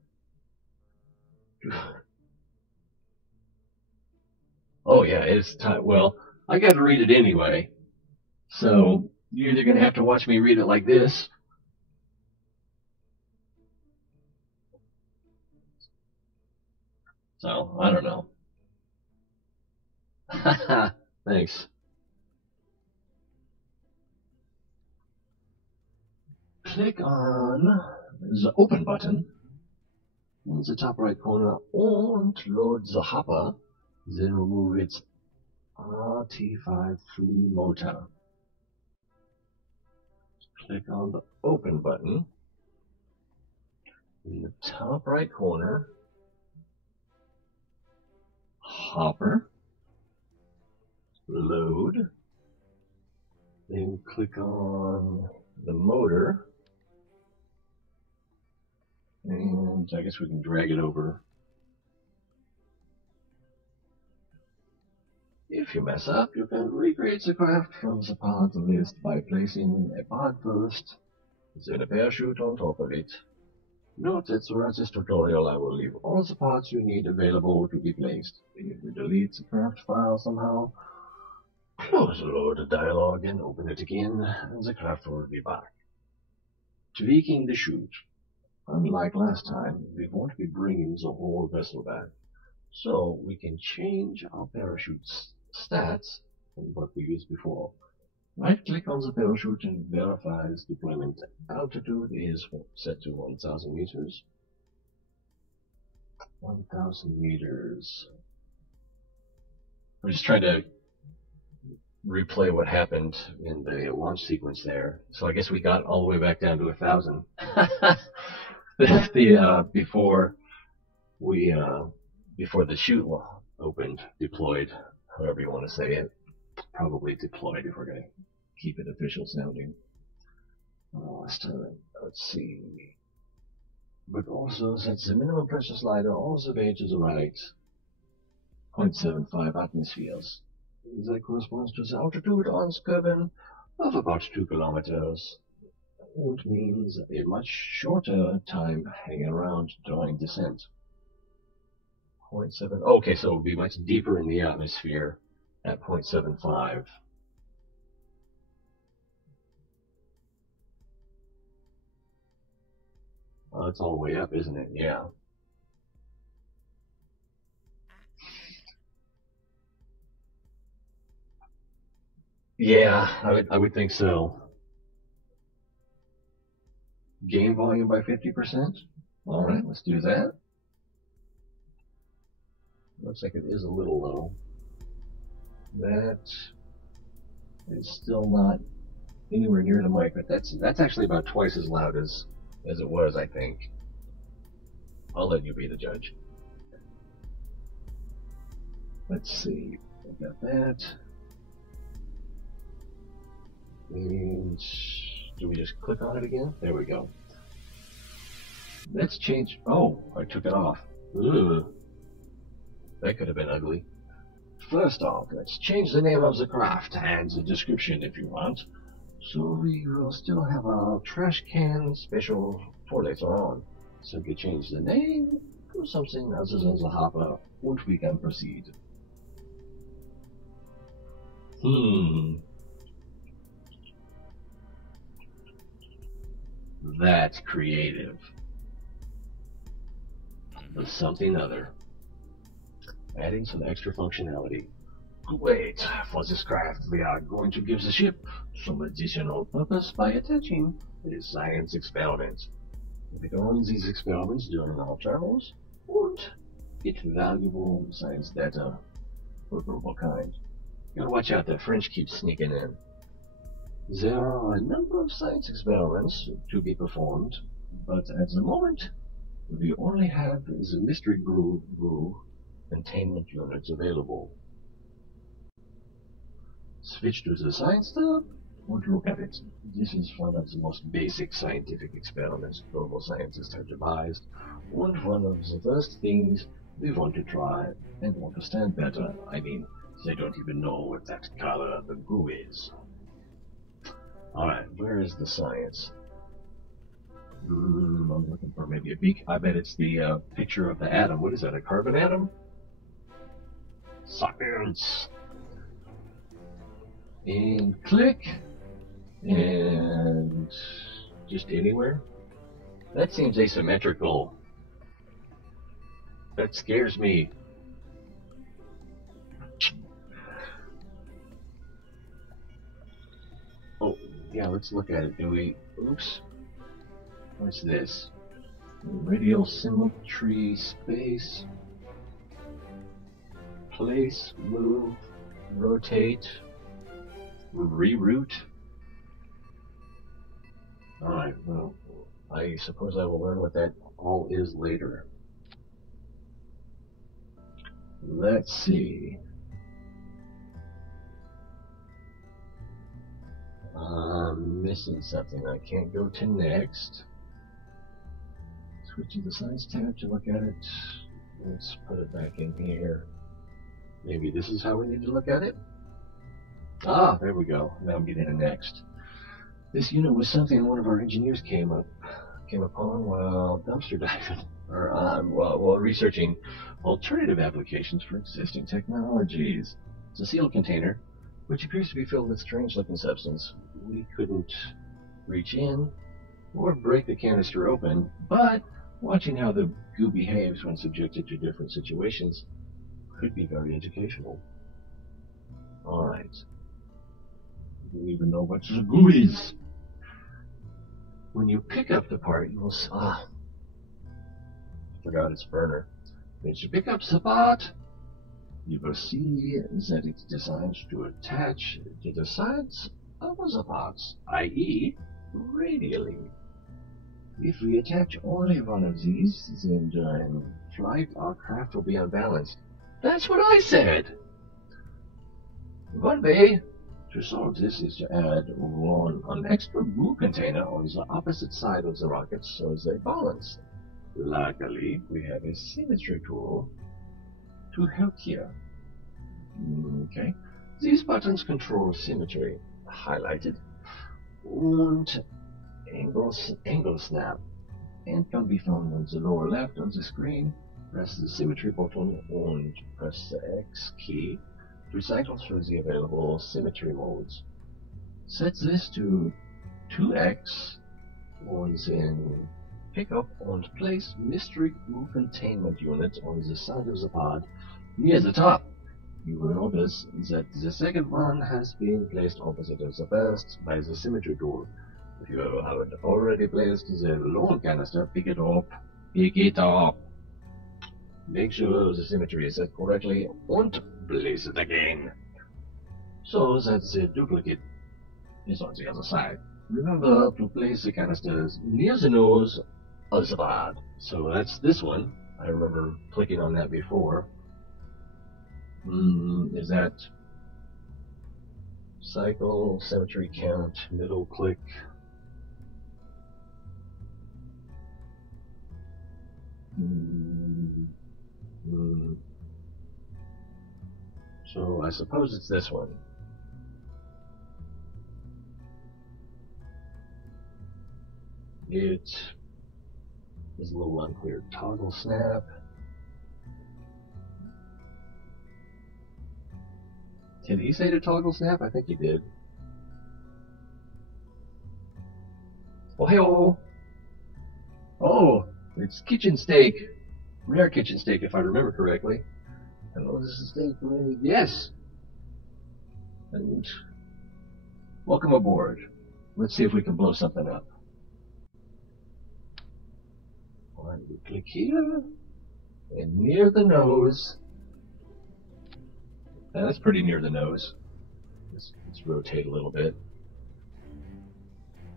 Oh yeah, it's time. Well, I got to read it anyway, so you're either going to have to watch me read it like this. So, I don't know. Thanks. Click on the Open button in the top right corner and load the hopper, then remove its RT5 free motor. Click on the Open button in the top right corner, hopper, load, then click on the motor, and I guess we can drag it over. If you mess up, you can recreate the craft from the part list by placing a part first, then a parachute on top of it. Note that throughout this tutorial I will leave all the parts you need available to be placed. If you delete the craft file somehow, close the load dialog and open it again, and the craft will be back. Tweaking the chute. Unlike last time, we won't be bringing the whole vessel back, so we can change our parachute's stats from what we used before. Right-click on the parachute and verify its deployment altitude is set to 1,000 meters. 1,000 meters. I'm just trying to replay what happened in the launch sequence there. So I guess we got all the way back down to 1,000. Before the chute opened, deployed, however you want to say it. Probably deployed if we're going to keep it official sounding. Let's see. But also, since the minimum pressure slider also made to the right, 0.75 atmospheres. That corresponds to the altitude on Kerbal of about 2 kilometers, which means a much shorter time hanging around during descent. 0.7. Okay, so it will be much deeper in the atmosphere at 0.75. Oh, it's all the way up, isn't it? Yeah. Yeah, I would think so. Gain volume by 50%? Alright, let's do that. Looks like it is a little low. That is still not anywhere near the mic, but that's actually about twice as loud as it was, I think. I'll let you be the judge. Let's see. I got that. And do we just click on it again? There we go. Let's change. Oh, I took it off. Ugh. That could have been ugly. First off, let's change the name of the craft and the description if you want. So we will still have our trash can special for later on. Simply change the name to something other than the hopper, and we can proceed. That's creative. But something other. Adding some extra functionality. Wait, for this craft we are going to give the ship some additional purpose by attaching a science experiment. We can run these experiments during our travels and get valuable science data of all kind. You gotta watch out, the French keep sneaking in. There are a number of science experiments to be performed, but at the moment we only have the mystery brew containment units available. Switch to the science tab and look at it. This is one of the most basic scientific experiments global scientists have devised, and one of the first things we want to try and understand better. I mean, they don't even know what that color of the goo is. Alright, where is the science? I'm looking for maybe a beak. I bet it's the picture of the atom. What is that, a carbon atom? Science! And click, and just anywhere. That seems asymmetrical. That scares me. Oh, yeah, let's look at it. Do we? Oops. What's this? Radial symmetry space. Place, move, rotate. Reroute. Alright, well, I suppose I will learn what that all is later. Let's see. I'm missing something. I can't go to next. Switch to the science tab to look at it. Let's put it back in here. Maybe this is how we need to look at it? Ah, there we go. Now I'm getting to next. This unit was something one of our engineers came up came upon while dumpster diving, or while researching alternative applications for existing technologies. It's a sealed container, which appears to be filled with strange-looking substance. We couldn't reach in or break the canister open, but watching how the goo behaves when subjected to different situations could be very educational. Alright. Do you even know what the goo is? When you pick up the part, you will forgot its burner. When you pick up the part, you will see that it's designed to attach to the sides of the parts, i.e., radially. If we attach only one of these, then during flight our craft will be unbalanced. That's what I said! One way to solve this is to add an extra glue container on the opposite side of the rocket so they balance. Luckily, we have a symmetry tool to help here. Okay. These buttons control symmetry, highlighted, and angle snap, and can be found on the lower left of the screen. Press the symmetry button and press the X key to cycle through the available symmetry modes. Set this to 2x and then pick up and place mystery glue containment unit on the side of the pod near the top. You will notice that the second one has been placed opposite of the first by the symmetry tool. If you haven't already placed the long canister, pick it up. Pick it up. Make sure the symmetry is set correctly and place it again, so that the duplicate is on the other side. Remember to place the canisters near the nose of the pod. So that's this one. I remember clicking on that before. Is that cycle, symmetry count, middle click? So I suppose it's this one. It is a little unclear. Toggle snap. Did he say to toggle snap? I think he did. Oh, hey, oh, it's kitchen steak. Rare kitchen steak, if I remember correctly. Hello, this is steak. Yes. And welcome aboard. Let's see if we can blow something up. We click here, and near the nose. Now, that's pretty near the nose. Let's rotate a little bit.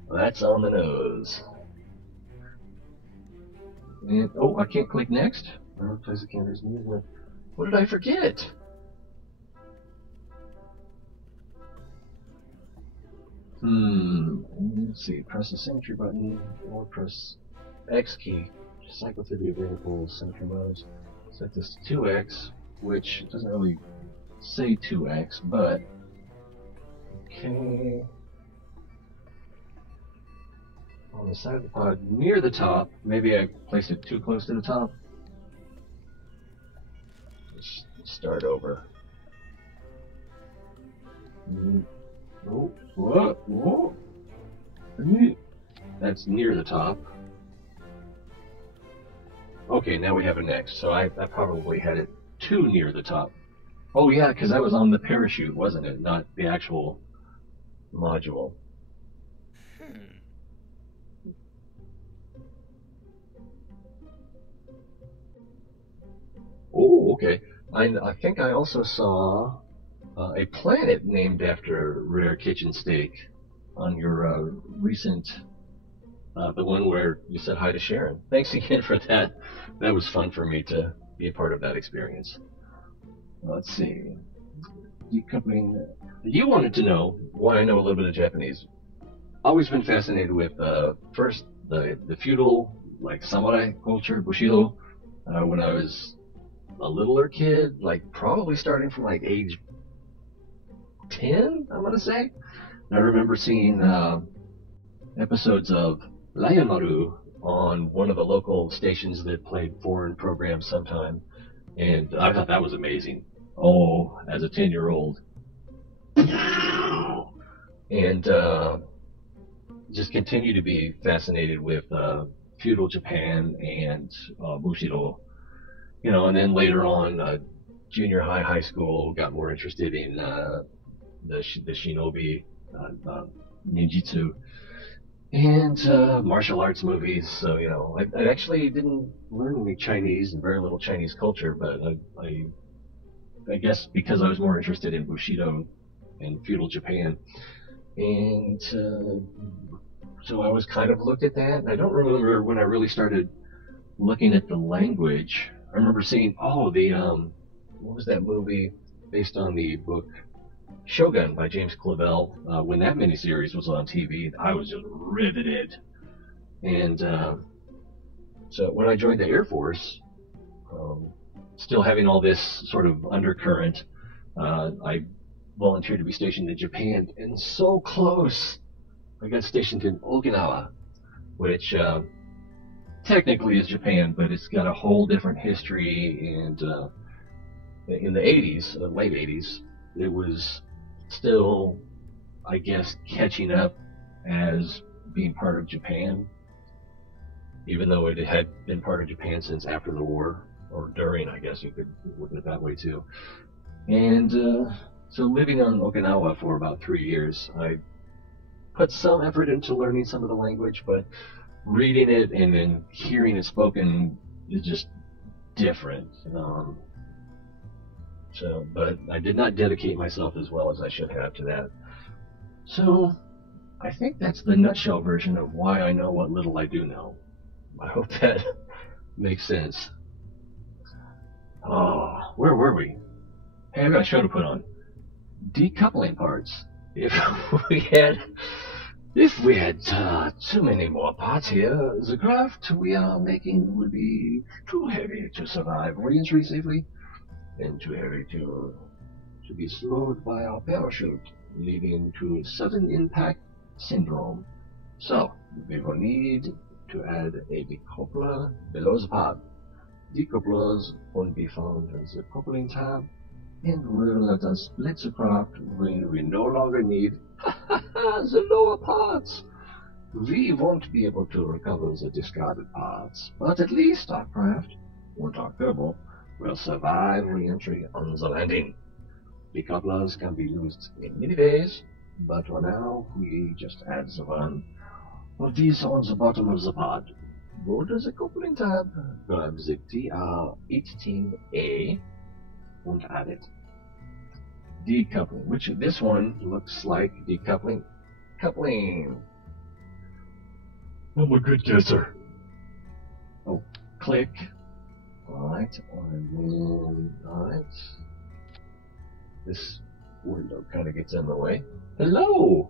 That's on the nose. And, oh, I can't click next. Place the cameras near the. What did I forget? Let's see. Press the symmetry button or press X key. Cycle through the available symmetry modes. Set this to 2x, which doesn't really say 2x, but okay. On the side of the pod near the top, maybe I placed it too close to the top. Let's start over. Oh, whoa. That's near the top. Okay, now we have a next. So I probably had it too near the top. Oh yeah, because that was on the parachute, wasn't it? Not the actual module. Oh, okay. I think I also saw a planet named after Rare Kitchen Steak on your recent, the one where you said hi to Sharon. Thanks again for that. That was fun for me to be a part of that experience. Let's see. Decoupling. You wanted to know why I know a little bit of Japanese. Always been fascinated with first the feudal, like samurai culture, Bushido, when I was a littler kid, like probably starting from like age 10, I'm gonna say. I remember seeing episodes of Lion Maru on one of the local stations that played foreign programs sometime, and I thought that was amazing. Oh, as a 10-year-old. And just continue to be fascinated with feudal Japan and Bushido. You know, and then later on, junior high, high school, got more interested in the shinobi, ninjutsu, and martial arts movies. So, you know, I actually didn't learn any Chinese and very little Chinese culture, but I guess because I was more interested in Bushido and feudal Japan. And so I was kind of looked at that. And I don't remember when I really started looking at the language. I remember seeing, what was that movie based on the book Shogun by James Clavell? When that miniseries was on TV, I was just riveted. And so when I joined the Air Force, still having all this sort of undercurrent, I volunteered to be stationed in Japan, and so close. I got stationed in Okinawa, which technically is Japan, but it's got a whole different history. And in the 80s, late 80s, it was still, I guess, catching up as being part of Japan, even though it had been part of Japan since after the war, or during, I guess you could look at it that way too. And so living on Okinawa for about 3 years, I put some effort into learning some of the language, but reading it and then hearing it spoken is just different. But I did not dedicate myself as well as I should have to that. So I think that's the nutshell version of why I know what little I do know. I hope that makes sense. Oh, where were we? Hey, I've got a show to put on. Decoupling parts. If we had too many more parts here, the craft we are making would be too heavy to survive re-entry safely, and too heavy to be slowed by our parachute, leading to sudden impact syndrome. So we will need to add a decoupler below the pod. Decouplers will be found in the coupling tab, and will let us split the craft when we no longer need the lower parts. We won't be able to recover the discarded parts, but at least our craft, and our Kerbal, will survive re-entry on the landing. Decouplers can be used in many ways, but for now we just add the one of these on the bottom of the pod. Go to the coupling tab, grab the TR-18A, and add it. Decoupling, which this one looks like decoupling. Coupling. I'm a good guesser. Oh, click. Alright, and then, alright. This window kind of gets in the way. Hello!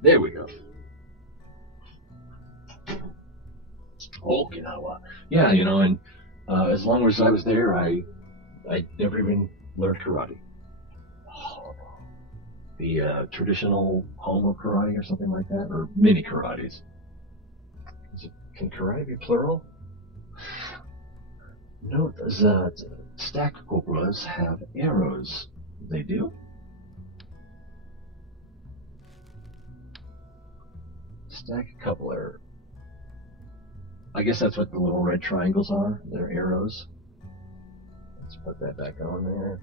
There we go. Okinawa. Yeah, you know, and as long as I was there, I never even learned karate. Oh, the traditional home of karate or something like that, or mini karates. Can karate be plural? Note that stack cupolas have arrows. They do? Stack coupler. I guess that's what the little red triangles are. They're arrows. Let's put that back on there.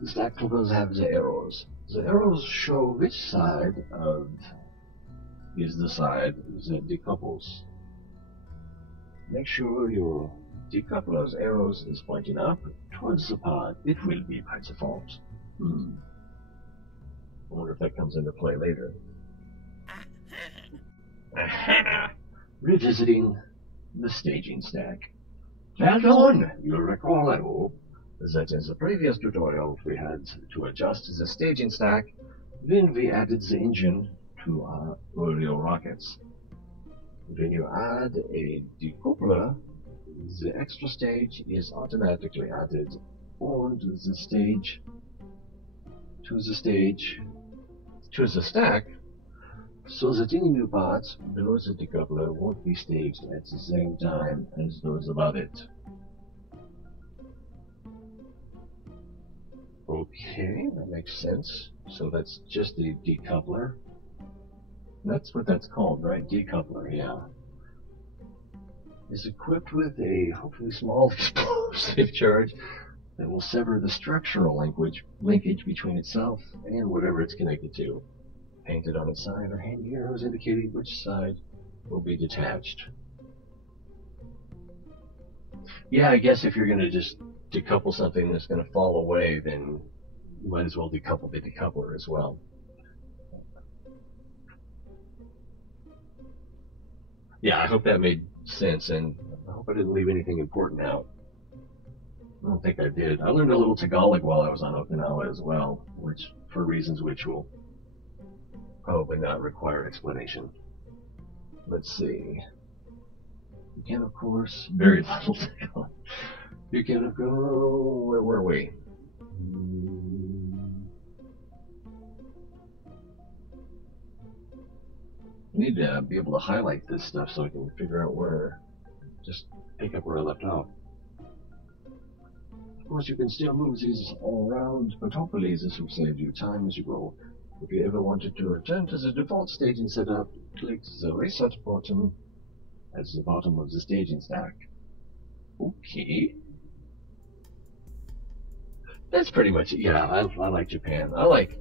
The stack couples have the arrows. The arrows show which side is the side that decouples. Make sure your decoupler's arrows is pointing up towards the pod. It will be by default. I wonder if that comes into play later. Revisiting the staging stack. Well done! You'll recall, I hope, that in the previous tutorial we had to adjust the staging stack when we added the engine to our earlier rockets. When you add a decoupler, the extra stage is automatically added on to the stage choose a stack so that any new parts below the decoupler won't be staged at the same time as those above it. Okay, that makes sense. So that's just a decoupler. That's what that's called, right? Decoupler, yeah. Is equipped with a hopefully small explosive charge that will sever the structural linkage between itself and whatever it's connected to. Painted on its side are handy arrows indicating which side will be detached. Yeah, I guess if you're going to just decouple something that's going to fall away, then you might as well decouple the decoupler as well. Yeah, I hope that made sense, and I hope I didn't leave anything important out. I don't think I did. I learned a little Tagalog while I was on Okinawa as well, which, for reasons which will probably not require explanation. Let's see. You can, of course, very little Tagalog. You can go, where were we? I need to be able to highlight this stuff so I can figure out where, just pick up where I left off. Of course, you can still move these all around, but hopefully this will save you time as you go. If you ever wanted to return to the default staging setup, click the reset button at the bottom of the staging stack. Okay. That's pretty much it. Yeah, I like Japan. I like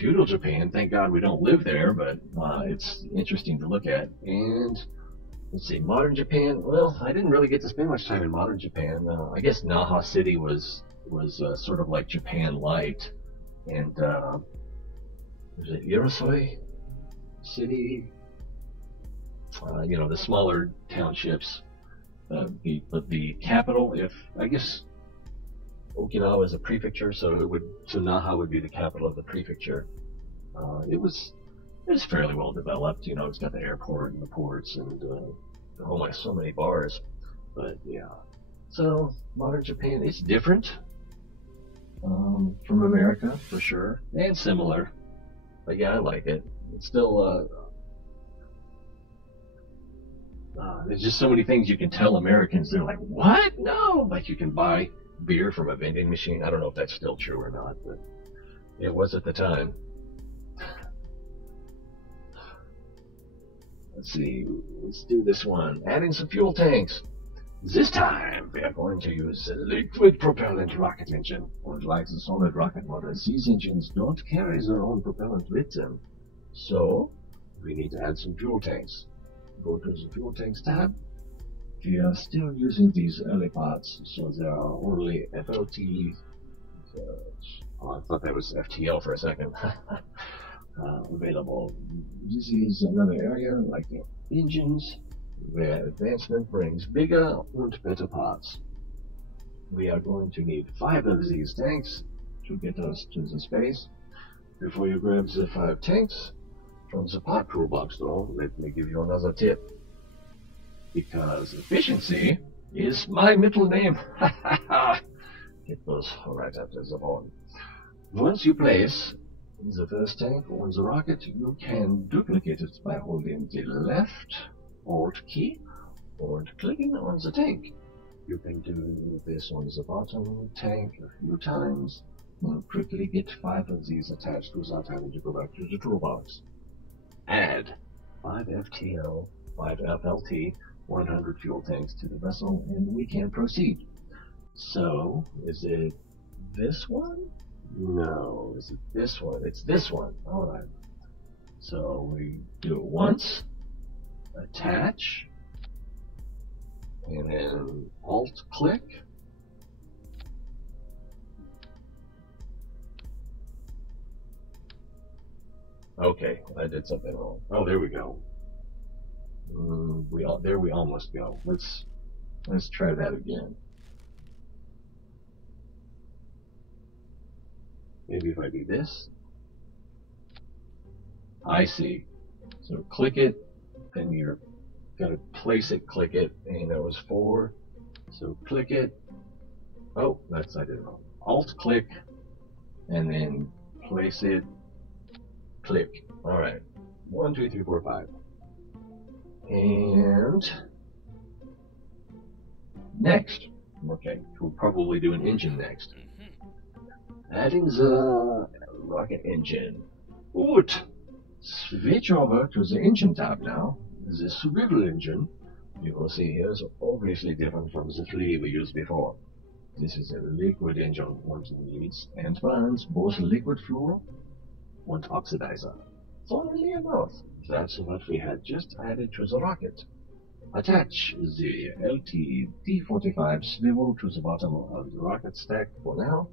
feudal Japan. Thank God we don't live there, but it's interesting to look at. And let's see, modern Japan. Well, I didn't really get to spend much time in modern Japan. I guess Naha City was sort of like Japan light, and was it Hirosoi City? You know, the smaller townships. But the capital, if I guess Okinawa is a prefecture, so Naha would be the capital of the prefecture. It was fairly well developed. You know, it's got the airport and the ports and oh my, so many bars. But yeah, so modern Japan is different from America for sure, and similar. But yeah, I like it. It's still there's just so many things you can tell Americans. They're like, what? No, like you can buy beer from a vending machine. I don't know if that's still true or not, but it was at the time. Let's see, let's do this one. Adding some fuel tanks. This time we are going to use a liquid propellant rocket engine. Unlike the solid rocket motors, these engines don't carry their own propellant with them. So we need to add some fuel tanks. Go to the fuel tanks tab. We are still using these early parts, so there are only FLT. I thought that was FTL for a second. Available. This is another area like the engines, where advancement brings bigger and better parts. We are going to need 5 of these tanks to get us to the space. Before you grab the 5 tanks from the part toolbox, though, let me give you another tip. Because efficiency is my middle name. It was right after the bone. Once you place the first tank on the rocket, you can duplicate it by holding the left Alt key or clicking on the tank. You can do this on the bottom tank a few times and quickly get 5 of these attached without having to go back to the toolbox. Add 5 FTL, 5 FLT, 100 fuel tanks to the vessel, and we can proceed. So, is it this one? No. Is it this one? It's this one. Alright. So, we do it once, attach, and then Alt-click. Okay, I did something wrong. Oh, there we go. There we almost go. Let's try that again. Maybe if I do this. I see. So click it, then you're gonna place it, click it, and that was 4. So click it. Oh, I did it wrong. Alt click, and then place it Click. All right. 1, 2, 3, 4, 5. And next. Okay, we'll probably do an engine next. Adding the rocket engine. Good. Switch over to the engine tab now. The swivel engine, you will see here, is obviously different from the 3 we used before. This is a liquid engine which needs and burns both liquid fuel and oxidizer. Funnily enough, that's what we had just added to the rocket. Attach the LT-D45 swivel to the bottom of the rocket stack for now,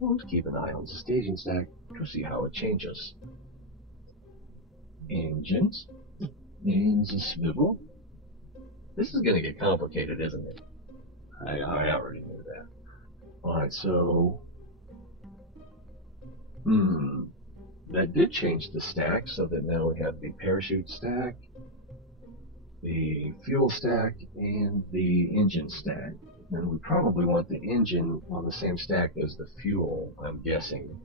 and keep an eye on the staging stack to see how it changes. Engines and the swivel. This is going to get complicated, isn't it? I already knew that. Alright, so that did change the stack, so that now we have the parachute stack, the fuel stack, and the engine stack. And we probably want the engine on the same stack as the fuel, I'm guessing.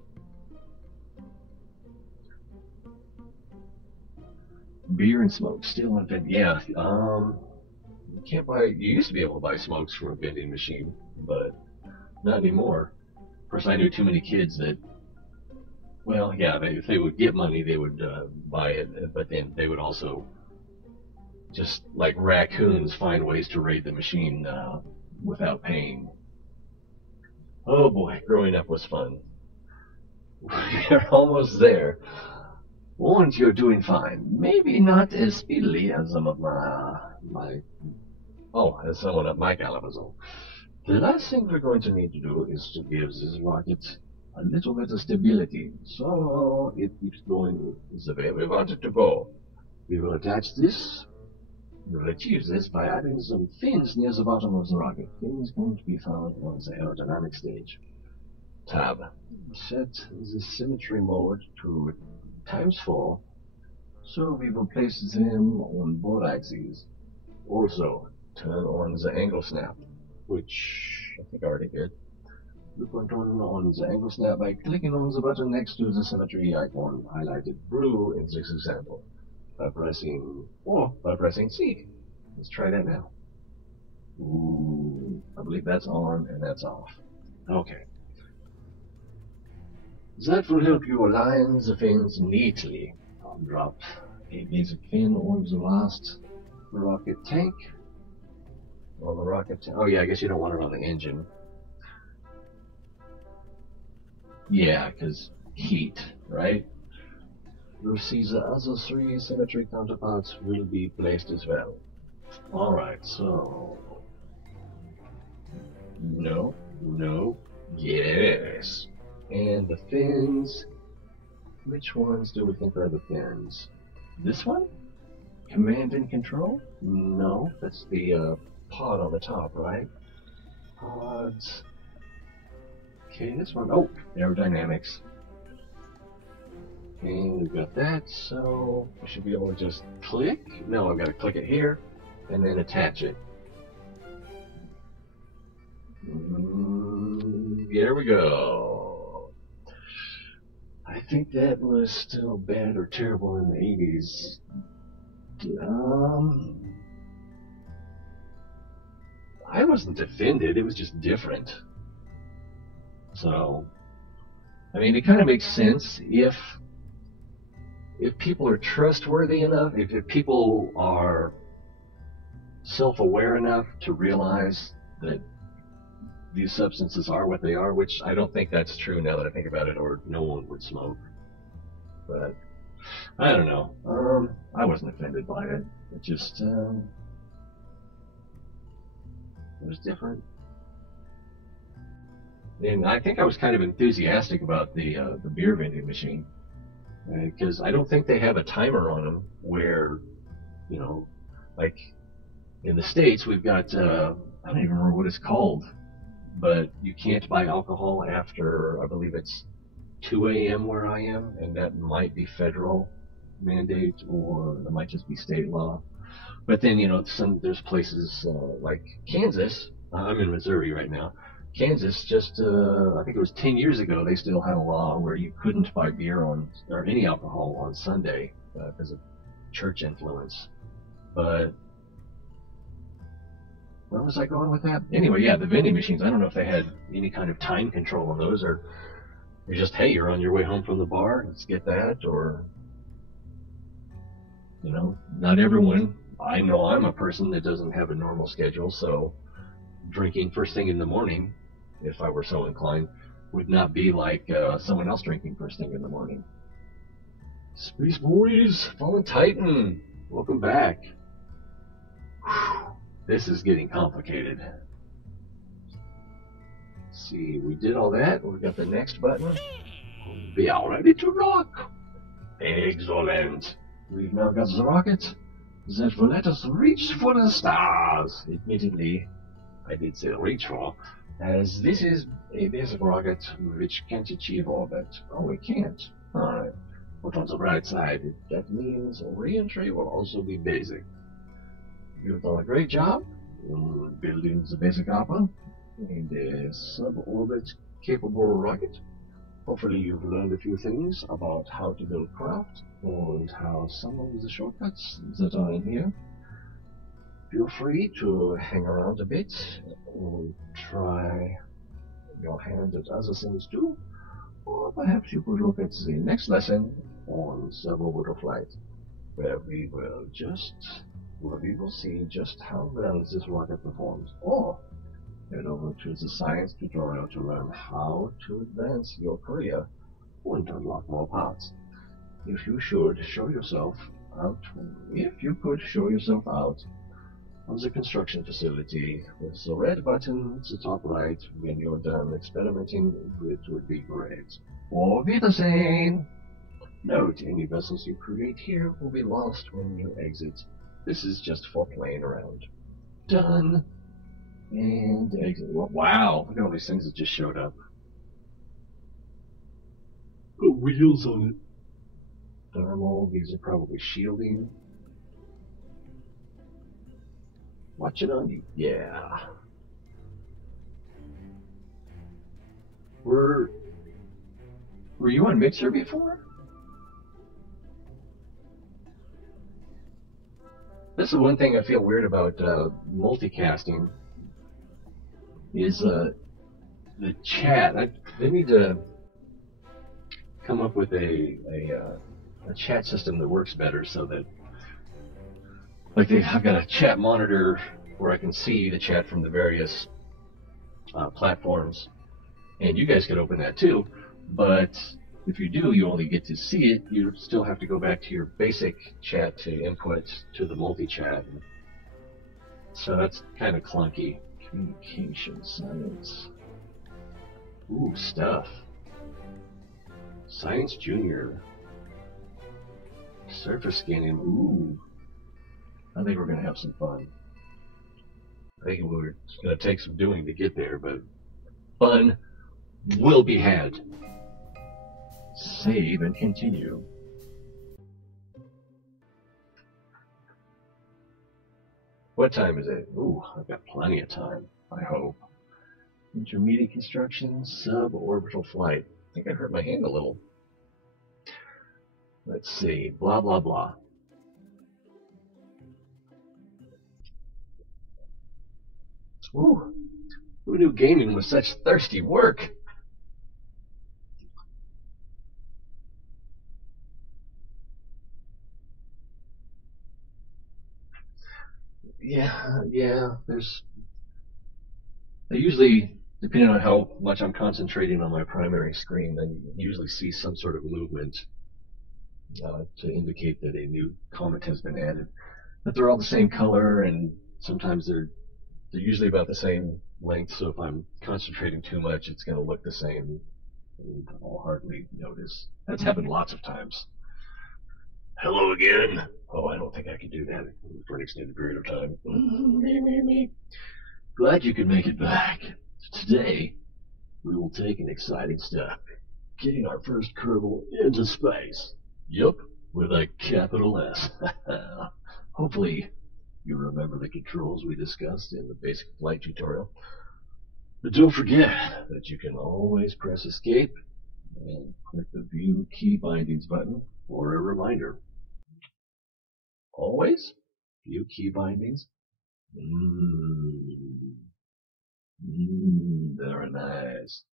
Beer and smoke still on vending. Yeah, you can't buy. You used to be able to buy smokes from a vending machine, but not anymore. Of course, I knew too many kids that. Well, yeah, if they would get money, they would buy it, but then they would also, just like raccoons, find ways to raid the machine without paying. Oh boy, growing up was fun. We're almost there. And you're doing fine. Maybe not as speedily as some of as someone at my caliber. The last thing we're going to need to do is to give this rocket a little bit of stability, so it keeps going the way we want it to go. We will attach this. We will achieve this by adding some fins near the bottom of the rocket. Fins going to be found on the aerodynamic stage. Tab. Set the symmetry mode to ×4, so we will place them on both axes. Also, turn on the angle snap, which I think I already did. We can turn on the angle snap by clicking on the button next to the symmetry icon highlighted blue in this example, by pressing C. Let's try that now. Ooh, I believe that's on and that's off. Okay. That will help you align the fins neatly. I'll drop a basic fin on the last rocket tank. On the rocket tank. Oh yeah, I guess you don't want it on the engine. Yeah, because heat, right? You'll see the other 3 symmetry counterparts will be placed as well. Alright, so... No, yes. And the fins, which ones do we think are the fins? This one? Command and control? No, that's the pod on the top, right? Pods. Okay, this one. Oh, aerodynamics. And we've got that, so we should be able to just click. No, I've got to click it here and then attach it. There we go. I think that was still bad or terrible in the 80s. I wasn't offended, it was just different. So, I mean, it kind of makes sense if people are trustworthy enough, if people are self-aware enough to realize that these substances are what they are, which I don't think that's true now that I think about it, or no one would smoke. But I don't know. I wasn't offended by it. It just it was different. And I think I was kind of enthusiastic about the beer vending machine, because I don't think they have a timer on them where, you know, like in the States we've got I don't even remember what it's called, but you can't buy alcohol after, I believe it's 2 a.m. where I am, and that might be federal mandate, or it might just be state law. But then, you know, there's places like Kansas, I'm in Missouri right now, Kansas, just I think it was 10 years ago, they still had a law where you couldn't buy beer on or any alcohol on Sunday because of church influence. But where was I going with that? Anyway, yeah, the vending machines. I don't know if they had any kind of time control on those, or you're just, hey, you're on your way home from the bar, let's get that, or not everyone. I know I'm a person that doesn't have a normal schedule, so drinking first thing in the morning, if I were so inclined, would not be like someone else drinking first thing in the morning. Space Boys, Fallen Titan, welcome back. Whew, this is getting complicated. Let's see, we did all that. We got the next button. Be all ready to rock. Excellent. We've now got the rocket that will let us reach for the stars. Admittedly, I did say reach for, as this is a basic rocket which can't achieve orbit. Oh, it can't. Alright. But on the bright side, that means re-entry will also be basic. You've done a great job building the basic hopper and a sub-orbit capable rocket. Hopefully you've learned a few things about how to build craft and how some of the shortcuts that are in here. Feel free to hang around a bit and try your hand at other things too. Or perhaps you could look at the next lesson on suborbital flight, where we will see just how well this rocket performs. Or head over to the science tutorial to learn how to advance your career and unlock more parts. If you could show yourself out of the construction facility with the red button at the top right when you're done experimenting, it would be great. Auf Wiedersehen! Note, any vessels you create here will be lost when you exit. This is just for playing around. Done! And exit. Wow, look at all these things that just showed up. Put wheels on it. Thermal, these are probably shielding. Watch it on you. Yeah. Were you on Mixer before? This is one thing I feel weird about multicasting is the chat. They need to come up with a chat system that works better so that, like, I've got a chat monitor where I can see the chat from the various platforms, and you guys could open that too, but if you do, you only get to see it. You still have to go back to your basic chat to input to the multi-chat. So that's kind of clunky. Communication science. Ooh, stuff. Science Junior. Surface scanning. Ooh. I think we're going to have some fun. I think it's going to take some doing to get there, but fun will be had. Save and continue. What time is it? Ooh, I've got plenty of time, I hope. Intermediate construction, suborbital flight. I think I hurt my hand a little. Let's see, blah, blah, blah. Ooh, who knew gaming was such thirsty work? Yeah, I usually, depending on how much I'm concentrating on my primary screen, I usually see some sort of movement to indicate that a new comment has been added. But they're all the same color, and sometimes they're usually about the same length, so if I'm concentrating too much, it's going to look the same, and I'll hardly notice. That's happened lots of times. Hello again. Oh, I don't think I can do that for an extended period of time. Me. Glad you could make it back. Today, we will take an exciting step, getting our first Kerbal into space. Yup, with a capital S. Hopefully, you remember the controls we discussed in the basic flight tutorial. But don't forget that you can always press escape and click the view key bindings button for a reminder. Always view key bindings. Very nice.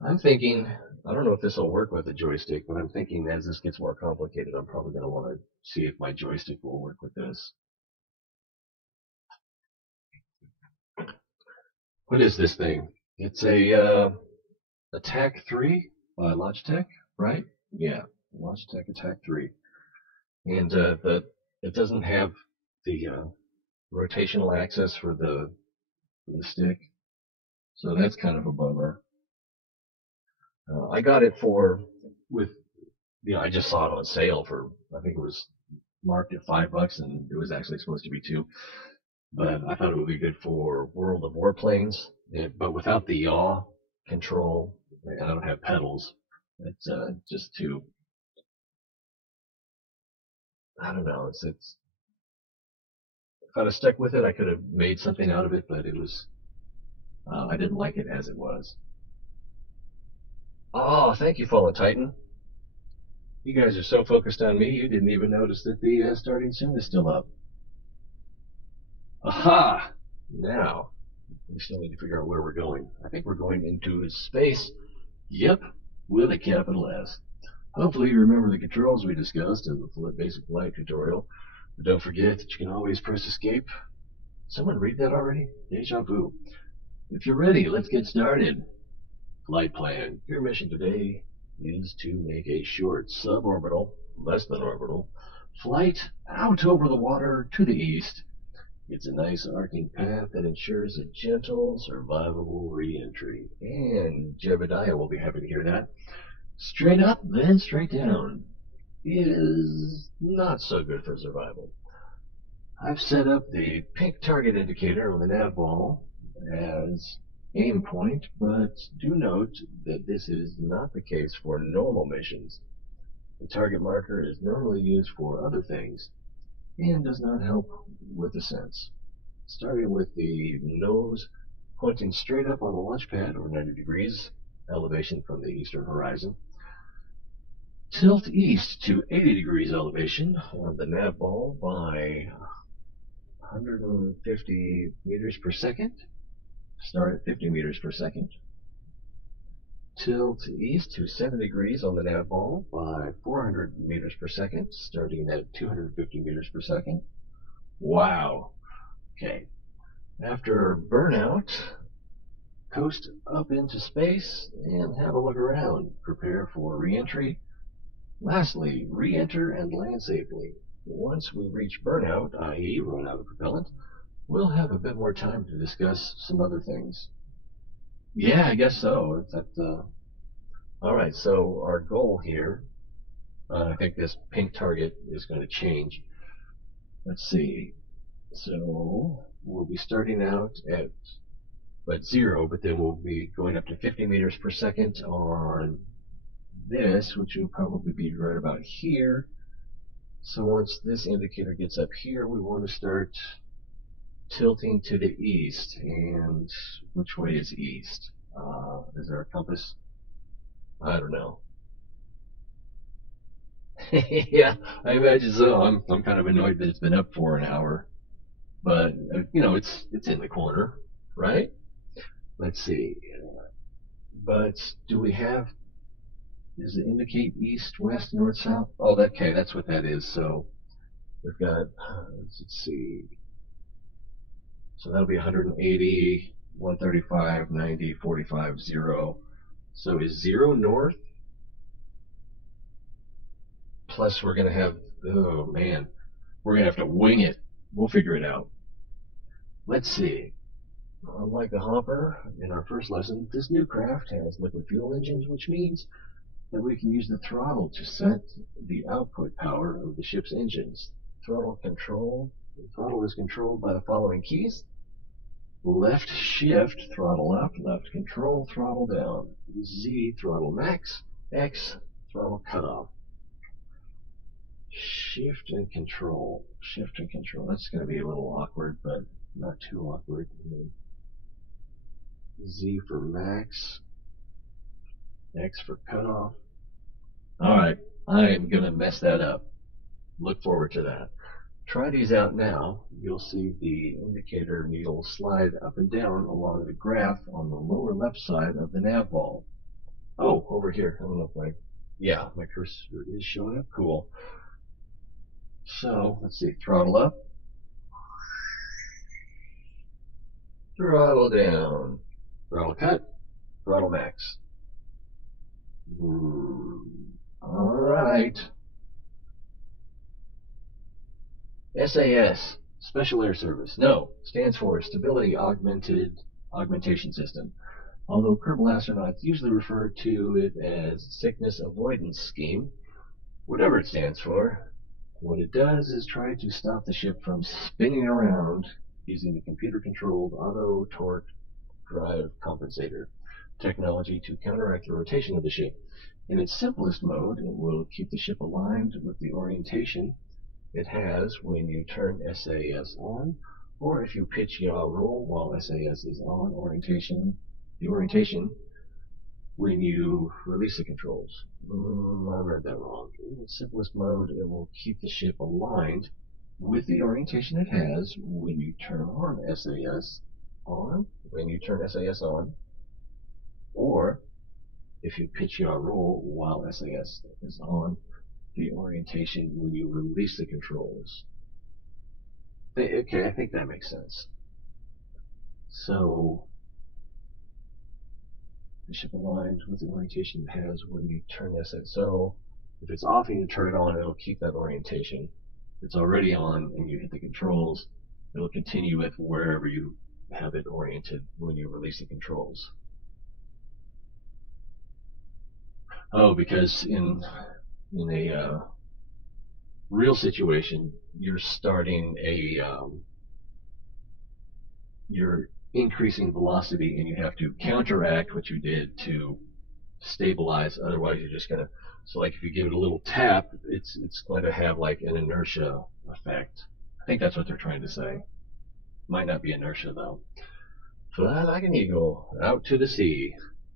I'm thinking, I don't know if this will work with the joystick, but I'm thinking as this gets more complicated, I'm probably going to want to see if my joystick will work with this. What is this thing? It's a Attack 3 by Logitech, right? Yeah, Logitech Attack 3. And it doesn't have the rotational axis for the stick, so that's kind of a bummer. I got it I just saw it on sale for, I think it was marked at $5, and it was actually supposed to be $2. But I thought it would be good for World of Warplanes, but without the yaw control, I don't have pedals. It's just too, I don't know. It's if I'd have stuck with it, I could have made something out of it, but it was, I didn't like it as it was. Oh, thank you, Fallen Titan. You guys are so focused on me, you didn't even notice that the starting soon is still up. Aha! Now, we still need to figure out where we're going. I think we're going into space. Yep, with a capital S. Hopefully you remember the controls we discussed in the basic flight tutorial. But don't forget that you can always press escape. Someone read that already? Deja vu. If you're ready, let's get started. Flight plan. Your mission today is to make a short suborbital, less than orbital, flight out over the water to the east. It's a nice arcing path that ensures a gentle, survivable re-entry. And Jebediah will be happy to hear that. Straight up, then straight down is not so good for survival. I've set up the pink target indicator on the nav ball as aim point, but do note that this is not the case for normal missions. The target marker is normally used for other things and does not help with ascents. Starting with the nose pointing straight up on the launch pad or 90 degrees elevation from the eastern horizon. Tilt east to 80 degrees elevation on the nav ball by 150 meters per second. Start at 50 meters per second. Tilt east to 7 degrees on the nav ball by 400 meters per second, starting at 250 meters per second. Wow. Okay. After burnout, coast up into space and have a look around. Prepare for re-entry. Lastly, re-enter and land safely. Once we reach burnout, i.e. run out of propellant, we'll have a bit more time to discuss some other things. Yeah, I guess so. Alright, so our goal here, I think this pink target is going to change. Let's see. So we'll be starting out at 0, but then we'll be going up to 50 meters per second on this, which will probably be right about here. So once this indicator gets up here, we want to start tilting to the east. And which way is east? Is there a compass? I don't know. Yeah, I imagine so. I'm kind of annoyed that it's been up for an hour, but it's in the corner, right? Let's see. But do we have? Does it indicate east, west, north, south? Oh, okay, that's what that is. So we've got. Let's see. So that'll be 180, 135, 90, 45, 0. So is 0 north? Plus we're going to have, oh man, we're going to have to wing it. We'll figure it out. Let's see. Unlike the Hopper in our first lesson, this new craft has liquid fuel engines, which means that we can use the throttle to set the output power of the ship's engines. Throttle control. The throttle is controlled by the following keys. Left shift, throttle up. Left control, throttle down. Z, throttle max. X, throttle cutoff. Shift and control. Shift and control. That's going to be a little awkward, but not too awkward. Z for max, X for cutoff. Alright, I'm going to mess that up. Look forward to that. Try these out now. You'll see the indicator needle slide up and down along the graph on the lower left side of the nav ball. Oh, over here. I don't know if my cursor is showing up. Cool. So, let's see. Throttle up. Throttle down. Throttle cut. Throttle max. Alright. SAS, Special Air Service. No, stands for Stability Augmentation System. Although Kerbal astronauts usually refer to it as Sickness Avoidance Scheme, whatever it stands for, what it does is try to stop the ship from spinning around using the computer-controlled auto torque drive compensator technology to counteract the rotation of the ship. In its simplest mode, it will keep the ship aligned with the orientation it has when you turn SAS on, or if you pitch yaw roll while SAS is on, the orientation when you release the controls. I read that wrong. In its simplest mode, it will keep the ship aligned with the orientation it has when you turn SAS on, or if you pitch yaw roll while SAS is on, the orientation when you release the controls. Okay, I think that makes sense. So, the ship aligned with the orientation it has when you turn SAS. So, if it's off and you turn it on, it'll keep that orientation. If it's already on and you hit the controls, it'll continue with wherever you have it oriented when you release the controls. Oh, because in a real situation, you're starting you're increasing velocity and you have to counteract what you did to stabilize. Otherwise, you're just gonna. So, like if you give it a little tap, it's going to have like an inertia effect. I think that's what they're trying to say. Might not be inertia though. Fly like an eagle out to the sea.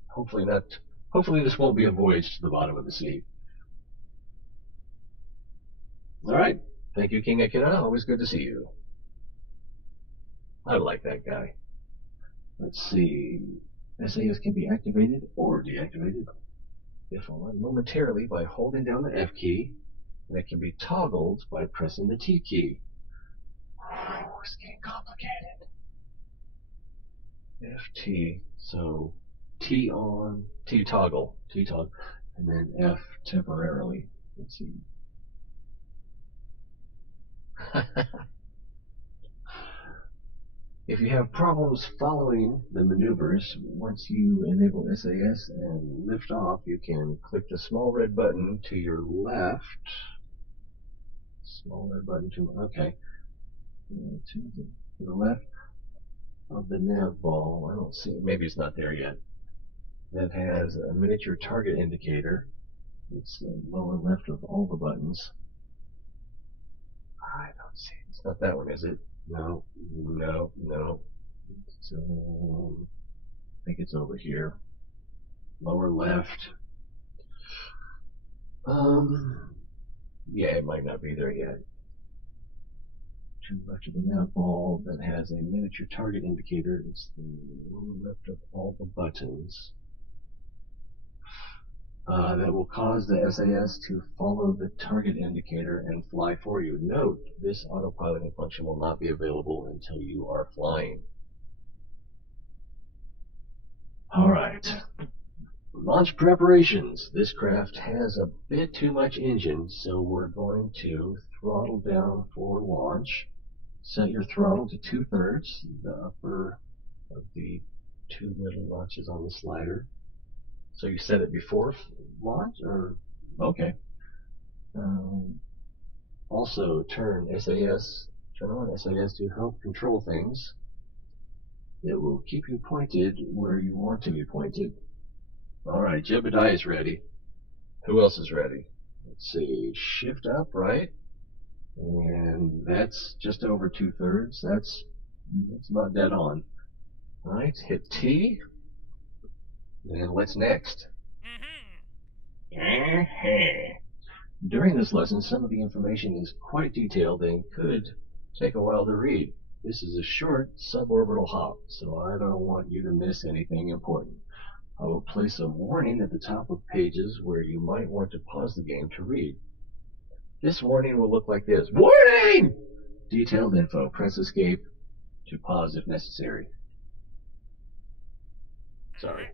Hopefully not. Hopefully this won't be a voyage to the bottom of the sea. Alright, thank you, King Akina. Always good to see you. I like that guy. Let's see. SAS can be activated or deactivated if on momentarily by holding down the F key, and it can be toggled by pressing the T key. It's getting complicated. FT, so T on, T toggle, and then F temporarily. Let's see. If you have problems following the maneuvers, once you enable SAS and lift off, you can click the small red button to your left. Small red button to the left of the nav ball. I don't see it. Maybe it's not there yet. That has a miniature target indicator. It's the lower left of all the buttons. I don't see it. It's not that one, is it? No. So, I think it's over here. Lower left. Yeah, it might not be there yet. To the left of the nav ball that has a miniature target indicator. It's the lower left of all the buttons. That will cause the SAS to follow the target indicator and fly for you. Note, this autopiloting function will not be available until you are flying. Alright. Launch preparations. This craft has a bit too much engine, so we're going to throttle down for launch. Set your throttle to 2/3, the upper of the two middle notches on the slider. So you set it before launch, or okay. Also turn on SAS to help control things. It will keep you pointed where you want to be pointed. Alright, Jebediah is ready. Who else is ready? Let's see, shift up, right? And that's just over 2/3. That's about dead on. Alright, hit T. And what's next? During this lesson, some of the information is quite detailed and could take a while to read. This is a short suborbital hop, so I don't want you to miss anything important. I will place a warning at the top of pages where you might want to pause the game to read. This warning will look like this. Warning! Detailed info. Press escape to pause if necessary. Sorry.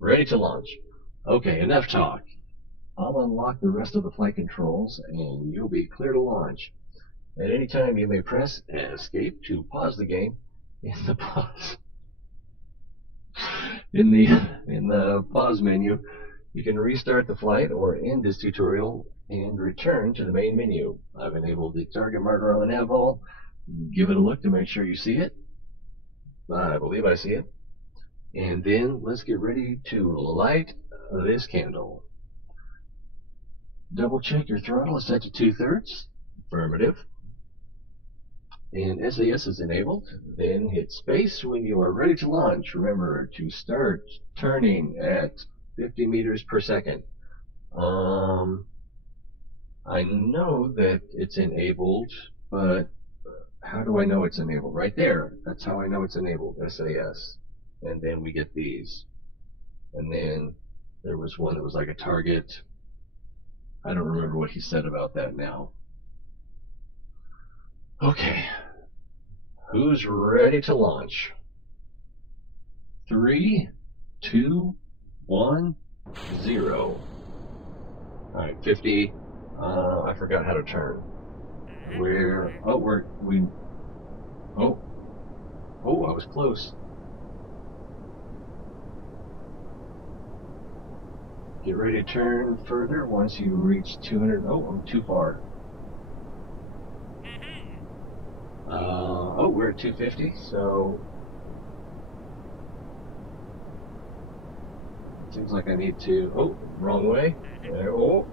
Ready to launch. Okay, enough talk. I'll unlock the rest of the flight controls and you'll be clear to launch. At any time you may press escape to pause the game in the pause menu. You can restart the flight or end this tutorial and return to the main menu. I've enabled the target marker on the nav ball. Give it a look to make sure you see it. I believe I see it. And then let's get ready to light this candle. Double check your throttle is set to 2/3. Affirmative. And SAS is enabled. Then hit space when you are ready to launch. Remember to start turning at 50 meters per second. I know that it's enabled, but how do I know it's enabled? Right there. That's how I know it's enabled. SAS. And then we get these. And then there was one that was like a target. I don't remember what he said about that now. Okay. Who's ready to launch? 3, 2, 1, 0. Alright, 50. I forgot how to turn. I was close. Get ready to turn further once you reach 200. Oh, I'm too far. We're at 250, so it seems like I need to. Oh, wrong way. Oh,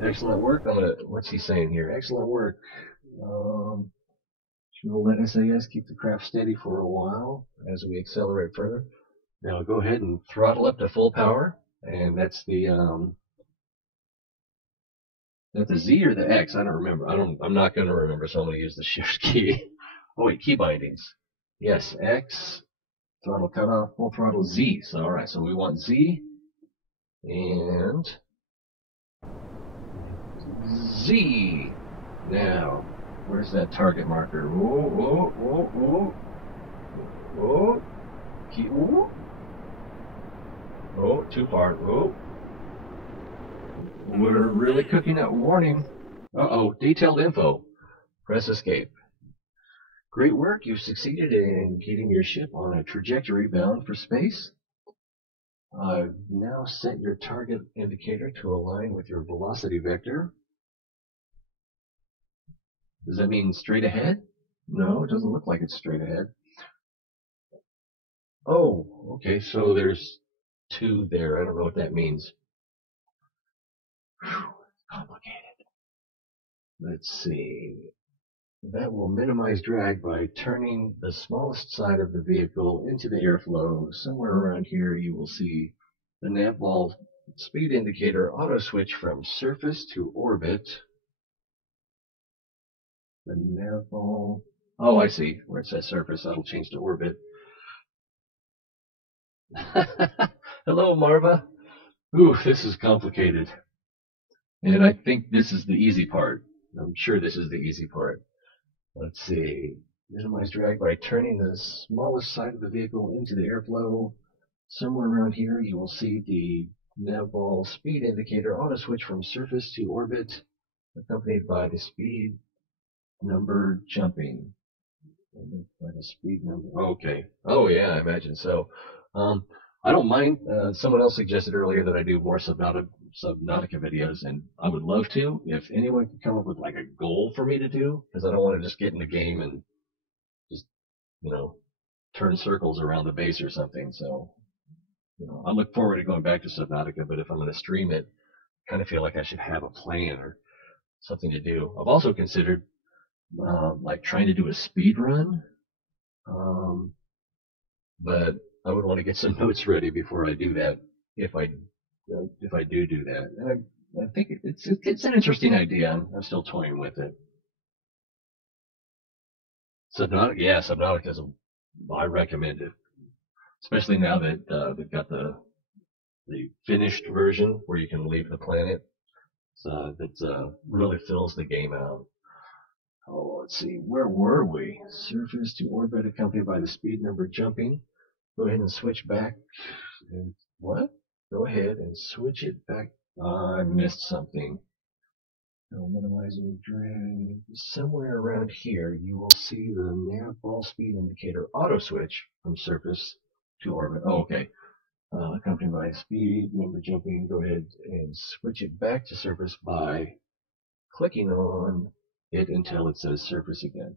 excellent work. What's he saying here? Excellent work. We'll let SAS keep the craft steady for a while as we accelerate further. Now go ahead and throttle up to full power, and that's the Z or the X? I don't remember. I'm not going to remember, so I'm going to use the Shift key. Oh wait, key bindings. Yes, X, throttle cutoff, full throttle, Z. So alright, so we want Z and Z. Now, where's that target marker? Key, too far. We're really cooking up. Warning. Detailed info. Press escape. Great work. You've succeeded in getting your ship on a trajectory bound for space. I've now set your target indicator to align with your velocity vector. Does that mean straight ahead? No, it doesn't look like it's straight ahead. Oh, okay, so there's 2 there. I don't know what that means. Whew, complicated. Let's see. That will minimize drag by turning the smallest side of the vehicle into the airflow. Somewhere around here you will see the nav ball speed indicator auto switch from surface to orbit. The nav ball. Oh, I see. Where it says surface, that'll change to orbit. Hello, Marva. Ooh, this is complicated. And I think this is the easy part. I'm sure this is the easy part. Let's see. Minimize drag by turning the smallest side of the vehicle into the airflow. Somewhere around here you will see the nav ball speed indicator auto switch from surface to orbit, accompanied by the speed number jumping. By the speed number. Okay. Oh yeah, I imagine so. I don't mind. Someone else suggested earlier that I do more Subnautica videos, and I would love to. If anyone could come up with like a goal for me to do, because I don't want to just get in the game and just, turn circles around the base or something. So, I look forward to going back to Subnautica, but if I'm going to stream it, I kind of feel like I should have a plan or something to do. I've also considered like trying to do a speed run, but I would want to get some notes ready before I do that, if I do that. And I think it's an interesting idea. I'm still toying with it. Subnautica, I recommend it, especially now that they've got the finished version where you can leave the planet. So that really fills the game out. Oh, let's see, where were we? Surface to orbit accompanied by the speed number jumping. Go ahead and switch back. And what? Go ahead and switch it back. I missed something. No, minimizing drag. Somewhere around here, you will see the nav ball speed indicator auto switch from surface to orbit. Oh, okay. Accompanied by speed number jumping. Go ahead and switch it back to surface by clicking on it until it says surface again.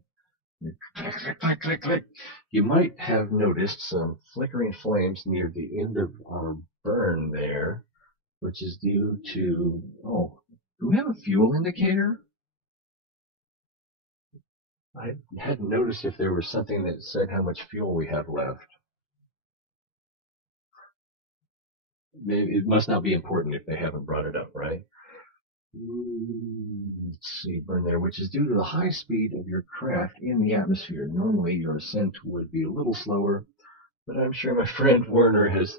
Click, click, click, click, click. You might have noticed some flickering flames near the end of our burn there, which is due to, do we have a fuel indicator? I hadn't noticed if there was something that said how much fuel we have left. Maybe it must not be important if they haven't brought it up, right? Let's see, burn there, which is due to the high speed of your craft in the atmosphere. Normally your ascent would be a little slower, but I'm sure my friend Werner has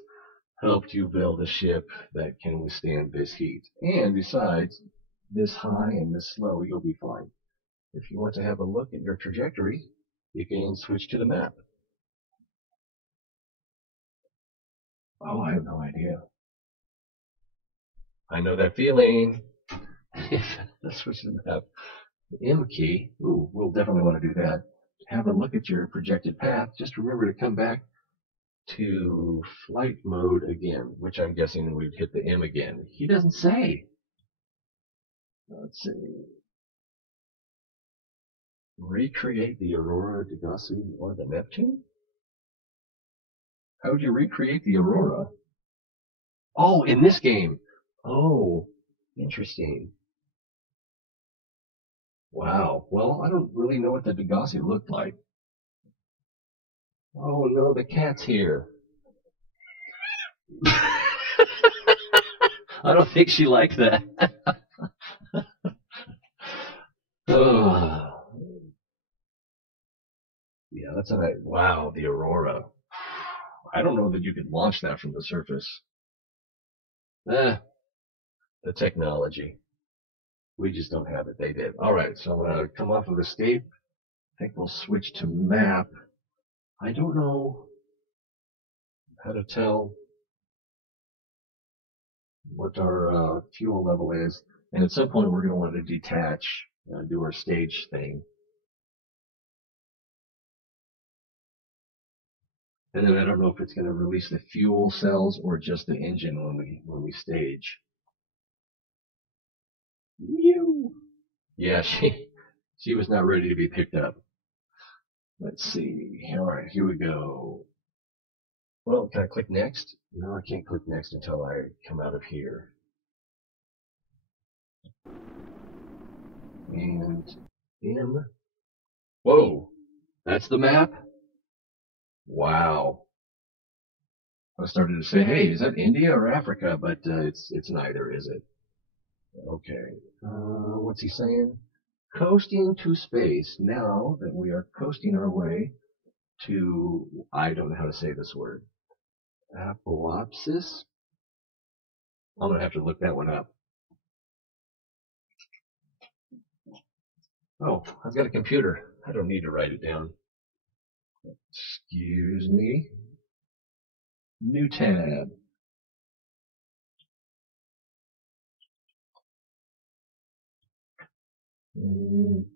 helped you build a ship that can withstand this heat. And besides, this high and this slow, you'll be fine. If you want to have a look at your trajectory, you can switch to the map. Oh, I have no idea. I know that feeling. Let's switch to the map. The M key. Ooh, we'll definitely want to do that. Have a look at your projected path. Just remember to come back to flight mode again, which I'm guessing we'd hit the M again. He doesn't say. Let's see. Recreate the Aurora, Degassi, or the Neptune? How would you recreate the Aurora? Oh, in this game. Oh, interesting. Wow. Well, I don't really know what the Degassi looked like. Oh no, the cat's here. I don't think she liked that. Oh. Yeah, that's a wow, the Aurora. I don't know that you could launch that from the surface. The technology. We just don't have it. They did. All right, so I'm going to come off of escape. I think we'll switch to map. I don't know how to tell what our fuel level is. And at some point, we're going to want to detach, do our stage thing. And then I don't know if it's going to release the fuel cells or just the engine when we stage. Yeah, she was not ready to be picked up. Let's see. All right, here we go. Well, can I click next? No, I can't click next until I come out of here. And M. Whoa, that's the map? Wow. I started to say, hey, is that India or Africa? But it's neither, is it? Okay. What's he saying? Coasting to space. Now that we are coasting our way to, I don't know how to say this word. Apoapsis? I'm going to have to look that one up. Oh, I've got a computer. I don't need to write it down. Excuse me. New tab.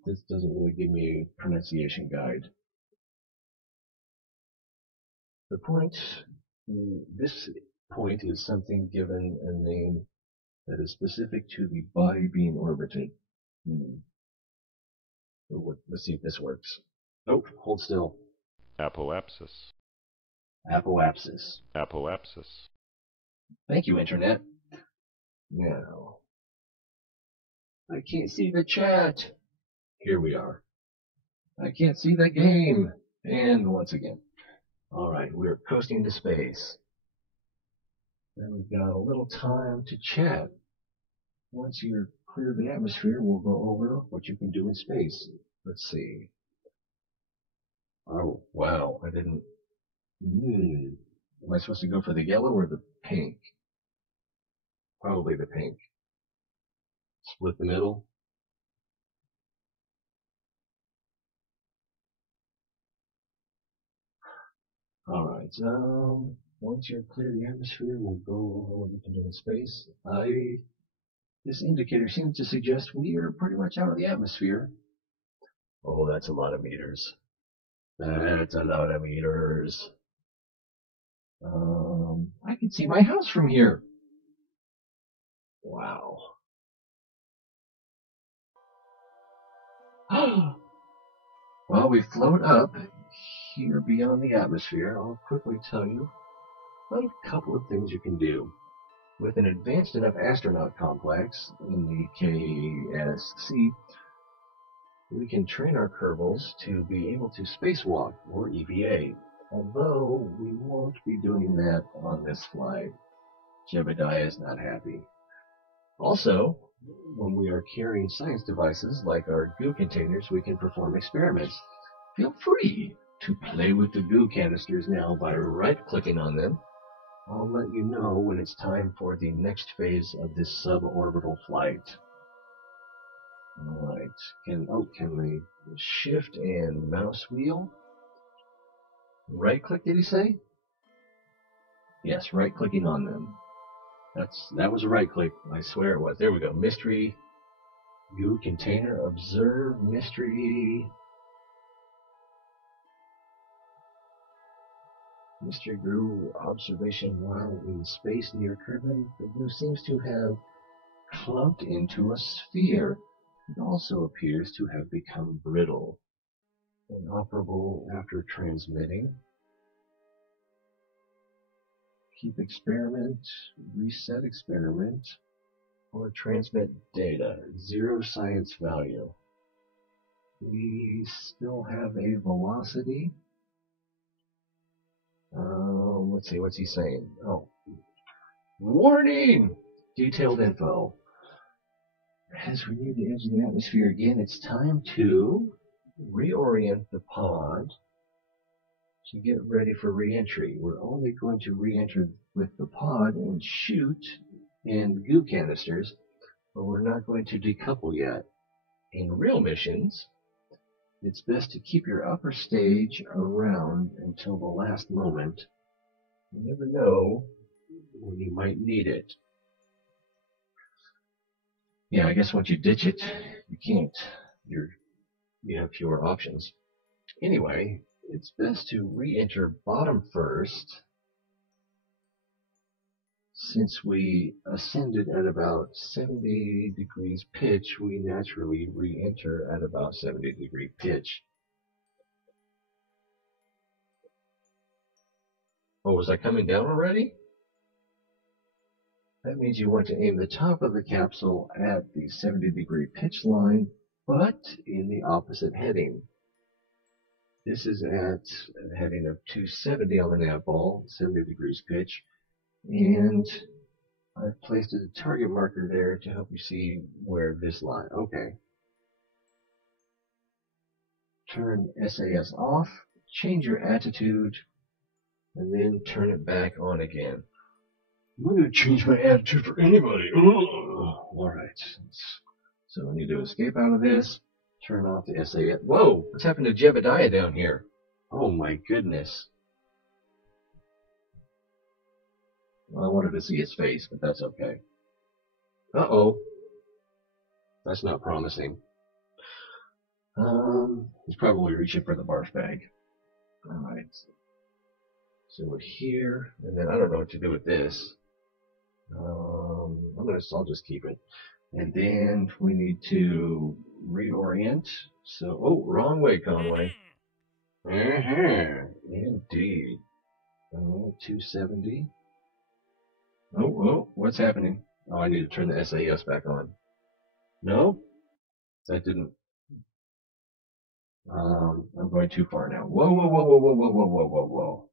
This doesn't really give me a pronunciation guide. The point, this point is something given a name that is specific to the body being orbited. Let's see if this works. Nope, hold still. Apoapsis. Apoapsis. Apoapsis. Thank you, Internet. Now, I can't see the chat. Here we are. I can't see the game. And once again. Alright, we're coasting to space. Then we've got a little time to chat. Once you're clear of the atmosphere, we'll go over what you can do in space. Let's see. Oh, wow, I didn't... Am I supposed to go for the yellow or the pink? Probably the pink. Split the middle. Alright, once you're clear of the atmosphere, we'll go over what you can do in space. This indicator seems to suggest we are pretty much out of the atmosphere. Oh, that's a lot of meters. That's a lot of meters. I can see my house from here. Wow. Well, we float up here beyond the atmosphere. I'll quickly tell you about a couple of things you can do. With an advanced enough astronaut complex in the KSC, we can train our Kerbals to be able to spacewalk, or EVA, although we won't be doing that on this flight. Jebediah is not happy. Also, when we are carrying science devices like our goo containers, we can perform experiments. Feel free to play with the goo canisters now by right-clicking on them. I'll let you know when it's time for the next phase of this suborbital flight. Alright, can we shift and mouse wheel? Right click, did he say? Yes, right clicking on them. That was a right click, I swear it was. There we go. Mystery goo container, observe mystery goo observation while in space near Kerbal. The goo seems to have clumped into a sphere. It also appears to have become brittle, inoperable after transmitting. Keep experiment, reset experiment, or transmit data. 0 science value. We still have a velocity. Let's see, what's he saying? Oh, warning! Detailed info. As we near the edge of the atmosphere again, it's time to reorient the pod to get ready for re-entry. We're only going to re-enter with the pod and shoot in goo canisters, but we're not going to decouple yet. In real missions, it's best to keep your upper stage around until the last moment. You never know when you might need it. Yeah, I guess once you ditch it, you can't. You have fewer options. Anyway, it's best to re-enter bottom first. Since we ascended at about 70 degrees pitch, we naturally re-enter at about 70 degree pitch. Oh, was I coming down already? That means you want to aim the top of the capsule at the 70 degree pitch line, but in the opposite heading. This is at a heading of 270 on the nav ball, 70 degrees pitch, and I've placed a target marker there to help you see where this line. Okay. Turn SAS off, change your attitude, and then turn it back on again. I'm not going to change my attitude for anybody. Alright. So I need to escape out of this, turn off the SAS. Whoa! What's happened to Jebediah down here? Oh my goodness. Well, I wanted to see his face, but that's okay. Uh-oh. That's not promising. He's probably reaching for the barf bag. Alright. So we're here, and then I don't know what to do with this. I'll just keep it. And then we need to reorient. So, oh, wrong way, Conway. Indeed. 270. Oh, what's happening? Oh, I need to turn the SAS back on. No? That didn't. I'm going too far now. Whoa.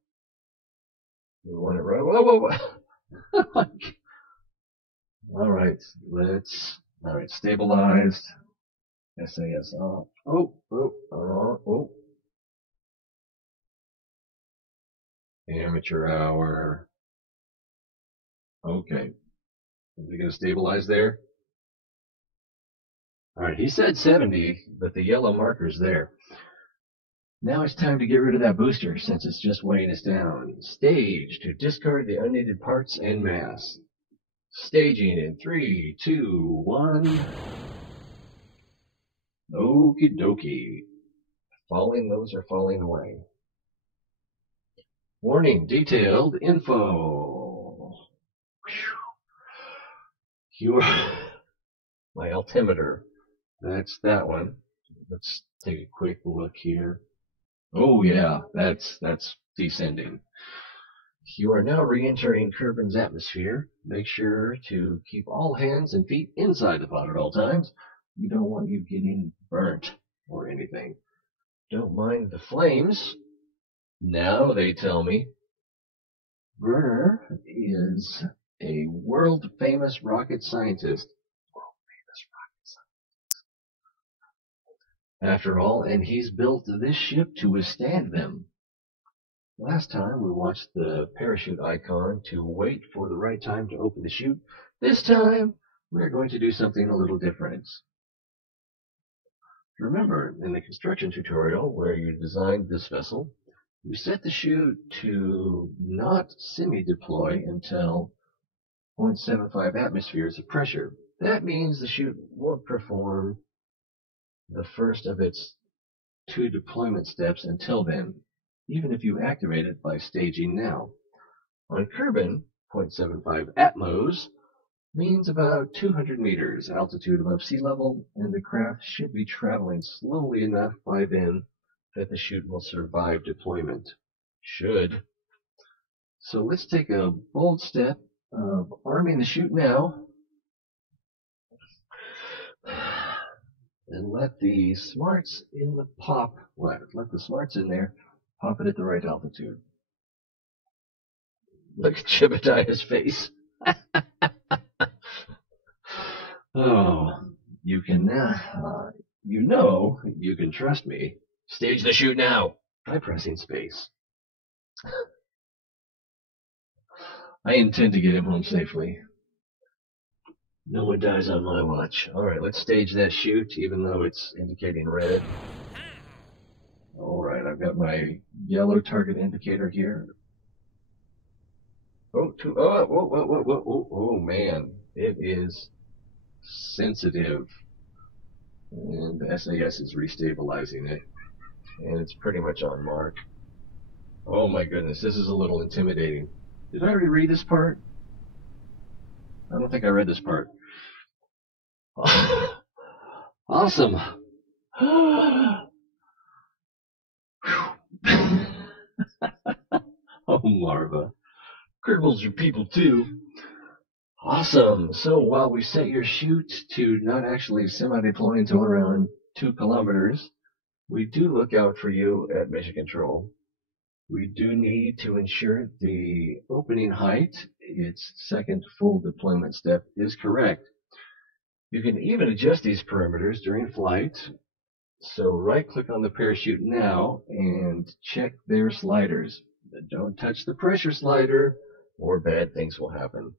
We want it right. Whoa, whoa, whoa. All right, all right, stabilized. SAS off. Oh. Amateur hour. Okay. Is it going to stabilize there? All right, he said 70, but the yellow marker's there. Now it's time to get rid of that booster since it's just weighing us down. Stage to discard the unneeded parts and mass. Staging in 3, 2, 1. Okie dokie. Those are falling away. Warning, detailed info. Your my altimeter. That's that one. Let's take a quick look here. Oh yeah, that's descending. You are now re-entering Kerbin's atmosphere. Make sure to keep all hands and feet inside the pod at all times. We don't want you getting burnt or anything. Don't mind the flames. Now they tell me Werner is a world-famous rocket scientist. After all, and he's built this ship to withstand them. Last time we watched the parachute icon to wait for the right time to open the chute. This time we're going to do something a little different. Remember, in the construction tutorial where you designed this vessel, you set the chute to not semi-deploy until 0.75 atmospheres of pressure. That means the chute won't perform the first of its 2 deployment steps until then, even if you activate it by staging now. On Kerbin, 0.75 atmos means about 200 meters altitude above sea level, and the craft should be traveling slowly enough by then that the chute will survive deployment. Should. So let's take a bold step of arming the chute now and let the smarts in the pop, let the smarts in there, pop it at the right altitude. Look at Jebediah's face. Oh, you can now, you can trust me. Stage the chute now by pressing space. I intend to get him home safely. No one dies on my watch. All right, let's stage that chute, even though it's indicating red. All right, I've got my yellow target indicator here. Oh, man, it is sensitive. And the SAS is restabilizing it. And it's pretty much on mark. Oh my goodness, this is a little intimidating. Did I already read this part? I don't think I read this part. Awesome. Oh, Marva. Kerbal's your people too. Awesome. So while we set your chute to not actually semi-deploy until around 2 kilometers, we do look out for you at Mission Control. We do need to ensure the opening height, its second full deployment step, is correct. You can even adjust these parameters during flight. So right-click on the parachute now and check their sliders. Don't touch the pressure slider or bad things will happen.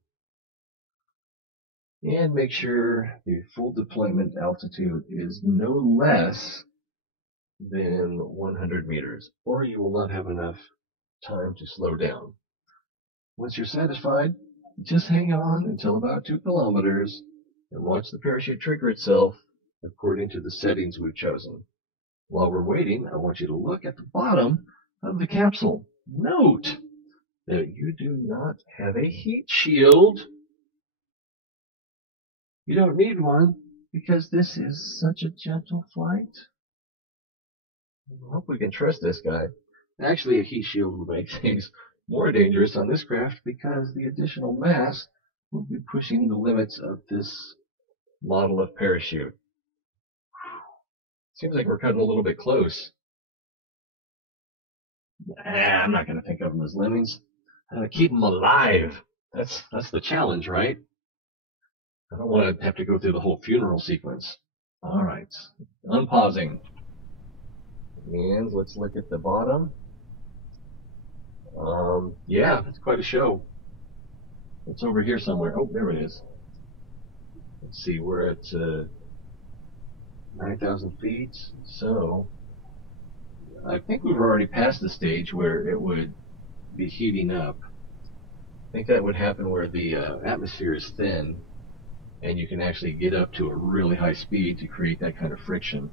And make sure the full deployment altitude is no less than 100 meters, or you will not have enough time to slow down. Once you're satisfied, just hang on until about 2 kilometers and watch the parachute trigger itself according to the settings we've chosen. While we're waiting, I want you to look at the bottom of the capsule. Note that you do not have a heat shield. You don't need one because this is such a gentle flight. I hope we can trust this guy. Actually, a heat shield will make things more dangerous on this craft because the additional mass will be pushing the limits of this model of parachute. Seems like we're cutting a little bit close. I'm not going to think of them as lemmings. Keep them alive. That's the challenge, right? I don't want to have to go through the whole funeral sequence. All right, unpausing. And let's look at the bottom. Yeah, it's quite a show. It's over here somewhere. Oh, there it is. Let's see, we're at 9,000 feet. So I think we've already passed the stage where it would be heating up. I think that would happen where the atmosphere is thin and you can actually get up to a really high speed to create that kind of friction.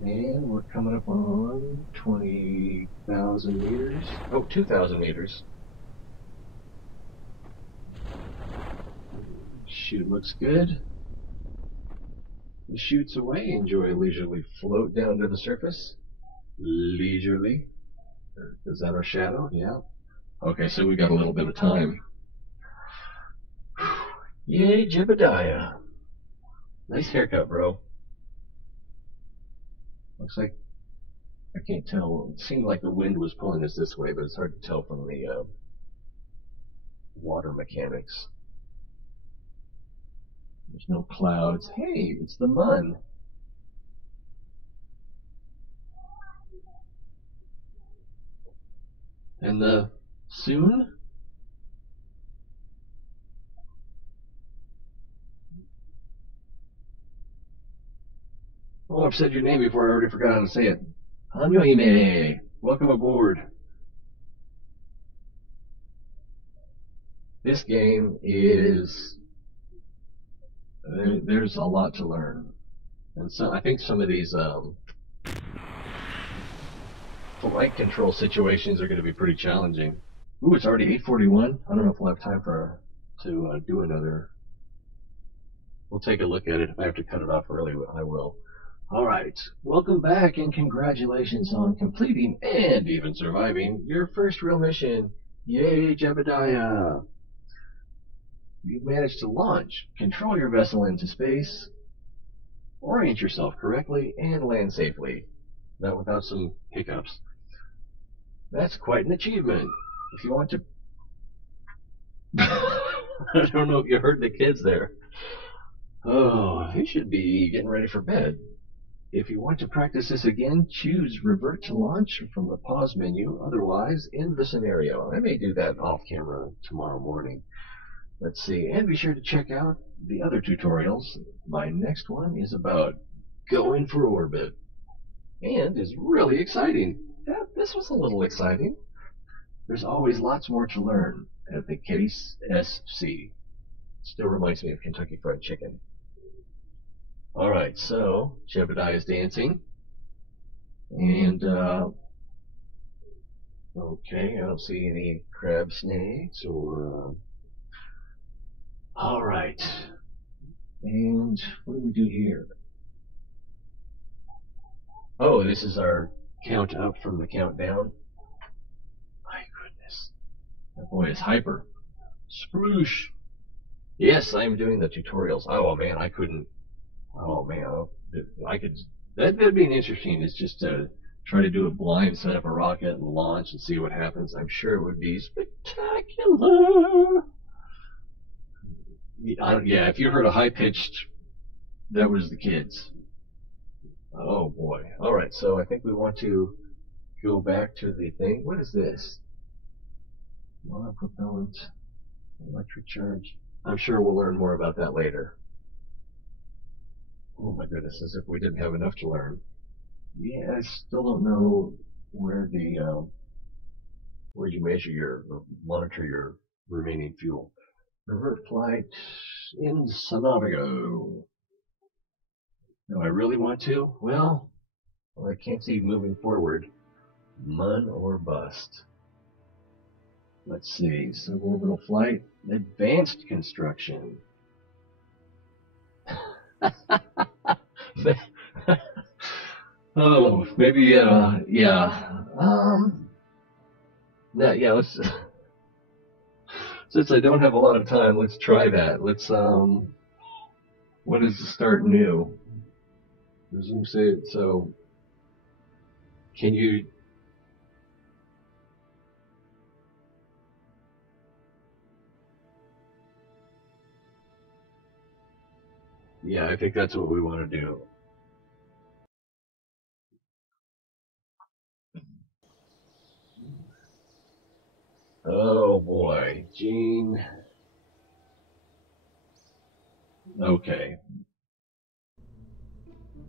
And we're coming up on 20,000 meters. Oh, 2,000 meters. Chute looks good. The chute's away. Enjoy a leisurely float down to the surface. Leisurely. Is that our shadow? Yeah. Okay, so we got a little bit of time. Yay, Jebediah. Nice haircut, bro. Looks like, I can't tell, it seemed like the wind was pulling us this way, but it's hard to tell from the water mechanics. There's no clouds. Hey, it's the mun. And the soon? Oh, I've said your name before. I already forgot how to say it. Hanyohime. Welcome aboard. This game is... there's a lot to learn. And so I think some of these flight control situations are going to be pretty challenging. Ooh, it's already 8:41. I don't know if we'll have time to do another. We'll take a look at it. If I have to cut it off early, I will. All right. Welcome back and congratulations on completing and even surviving your first real mission. Yay, Jebediah! You've managed to launch, control your vessel into space, orient yourself correctly, and land safely. Not without some hiccups. That's quite an achievement. If you want to... I don't know if you heard the kids there. Oh, they should be getting ready for bed. If you want to practice this again, choose Revert to Launch from the pause menu. Otherwise, end the scenario. I may do that off camera tomorrow morning. Let's see. And be sure to check out the other tutorials. My next one is about going for orbit. And is really exciting. Yeah, this was a little exciting. There's always lots more to learn at the KSC. Still reminds me of Kentucky Fried Chicken. Alright, so Jebediah is dancing. And, okay, I don't see any crab snakes or, alright. And what do we do here? Oh, this is our count up from the countdown. My goodness. That boy is hyper. Sploosh. Yes, I am doing the tutorials. Oh man, I couldn't. Oh man, I could. That'd be interesting. Is just to try to do a blind set up a rocket and launch and see what happens. I'm sure it would be spectacular. Yeah, if you heard a high pitched, that was the kids. Oh boy. All right, so I think we want to go back to the thing. What is this? Monopropellant, electric charge. I'm sure we'll learn more about that later. Oh my goodness, as if we didn't have enough to learn. Yeah, I still don't know where the where you measure your or monitor your remaining fuel. Revert flight in Sanavigo. Do I really want to? Well, I can't see moving forward. Mun or bust. Let's see. Suborbital flight, advanced construction. Oh, maybe, yeah. Yeah, let's, since I don't have a lot of time, let's try that. Let's, what is the start new? Resume save. So, can you? Yeah, I think that's what we want to do. Oh boy, Gene. Okay.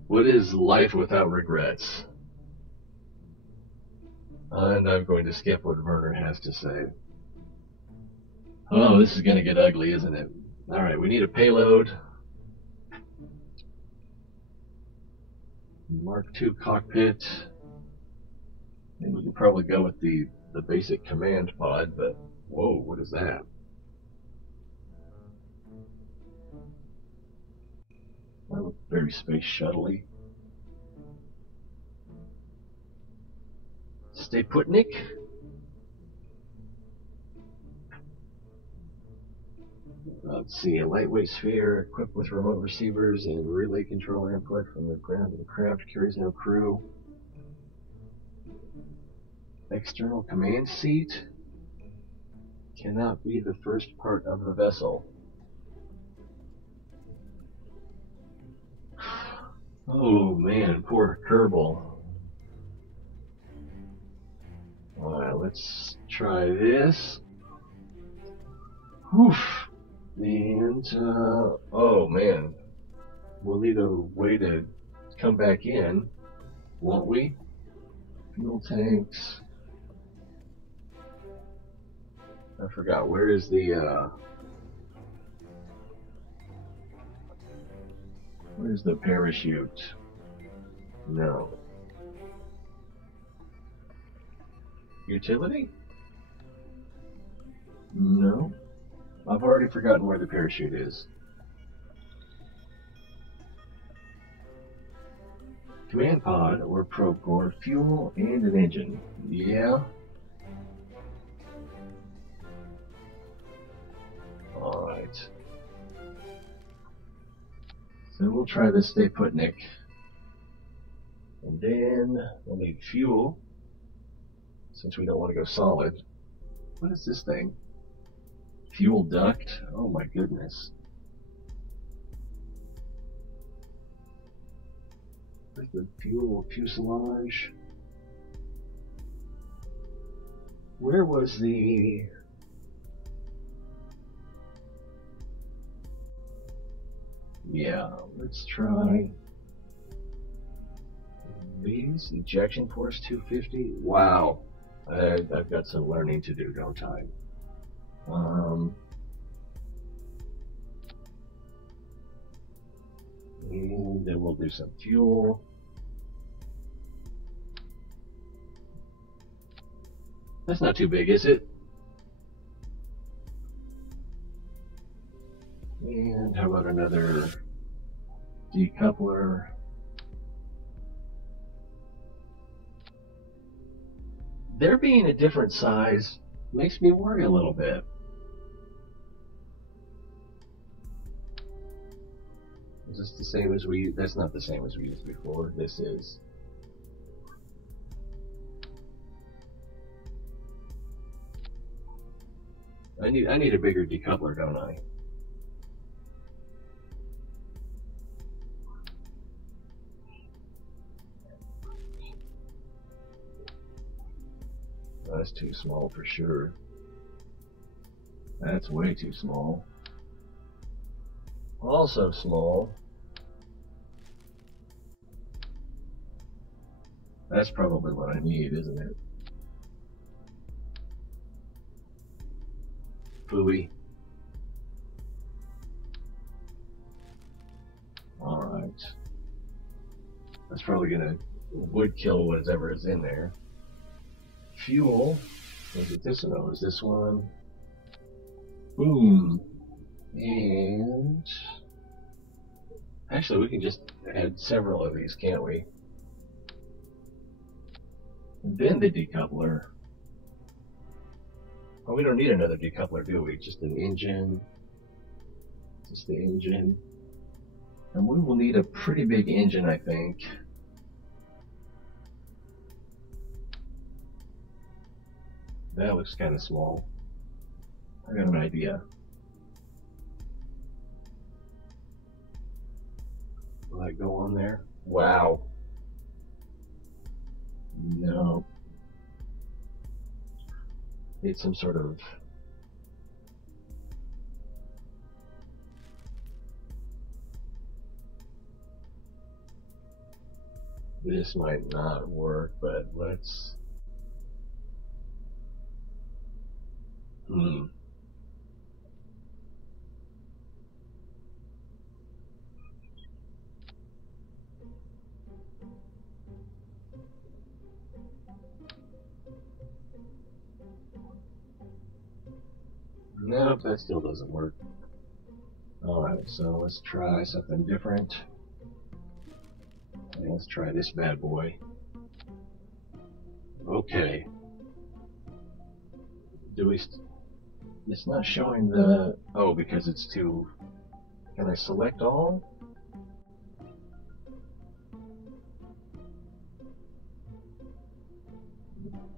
What is life without regrets? And I'm going to skip what Werner has to say. Oh, this is going to get ugly, isn't it? All right, we need a payload. Mark II cockpit. And we can probably go with the basic command pod, but whoa, what is that? That looks very space shuttle-y. Stay Putnik. Let's see, a lightweight sphere equipped with remote receivers and relay control input from the ground to the craft, carries no crew. External command seat cannot be the first part of the vessel. Oh man, poor Kerbal. Alright, let's try this. Whew. And, oh man. We'll need a way to come back in, won't we? Fuel tanks. I forgot, where is where's the parachute? No. Utility? No. I've already forgotten where the parachute is. Command pod or probe core, fuel, and an engine. Yeah. Alright. So we'll try this Stay Putnik. And then we'll need fuel, since we don't want to go solid. What is this thing? Fuel duct? Oh my goodness. Liquid fuel fuselage. Where was the... Yeah, let's try these. Ejection force 250. Wow. I've got some learning to do, don't I? And then we'll do some fuel. That's not too big, is it? And how about another decoupler? There being a different size makes me worry a little bit. Is this the same as we... That's not the same as we used before. This is... I need a bigger decoupler, don't I? That's too small for sure. That's way too small. Also small. That's probably what I need, isn't it? Fooey. Alright. That's probably gonna would kill whatever is in there. Fuel. Is it this one? Oh, is this one? Boom. And actually, we can just add several of these, can't we? And then the decoupler. Oh, we don't need another decoupler, do we? Just an engine. Just the engine. And we will need a pretty big engine, I think. That looks kind of small. I got an idea. Will that go on there? Wow. No. Need some sort of... This might not work, but let's... Nope, that still doesn't work. Alright, so let's try something different. And let's try this bad boy. Okay. It's not showing the... Oh, because it's too... Can I select all?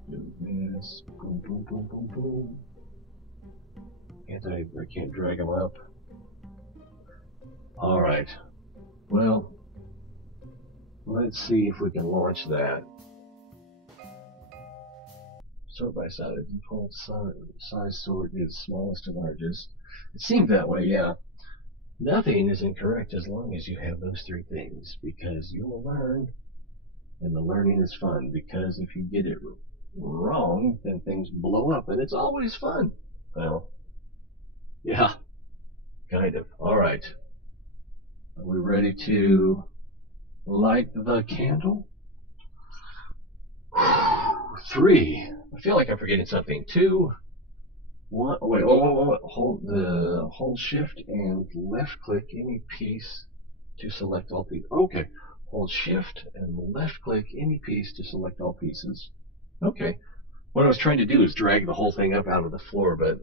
Do this. Boom, boom, boom, boom, boom. I can't drag them up. Alright. Well, let's see if we can launch that. Sort by side, default size sort is smallest to largest. It seemed that way, yeah. Nothing is incorrect as long as you have those three things, because you'll learn, and the learning is fun, because if you get it wrong, then things blow up, and it's always fun. Well, yeah, kind of. Alright. Are we ready to light the candle? 3. I feel like I'm forgetting something. 2, 1. Oh wait, hold shift and left click any piece to select all pieces. Okay, hold shift and left click any piece to select all pieces. Okay. What I was trying to do is drag the whole thing up out of the floor, but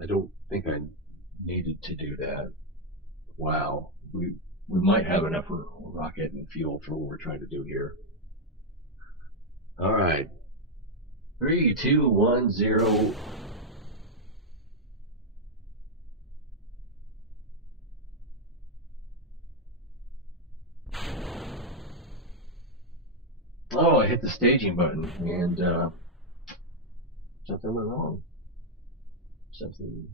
I don't think I needed to do that. Wow, we might have enough rocket and fuel for what we're trying to do here. All right. 3, 2, 1, 0. Oh, I hit the staging button and something went wrong. Something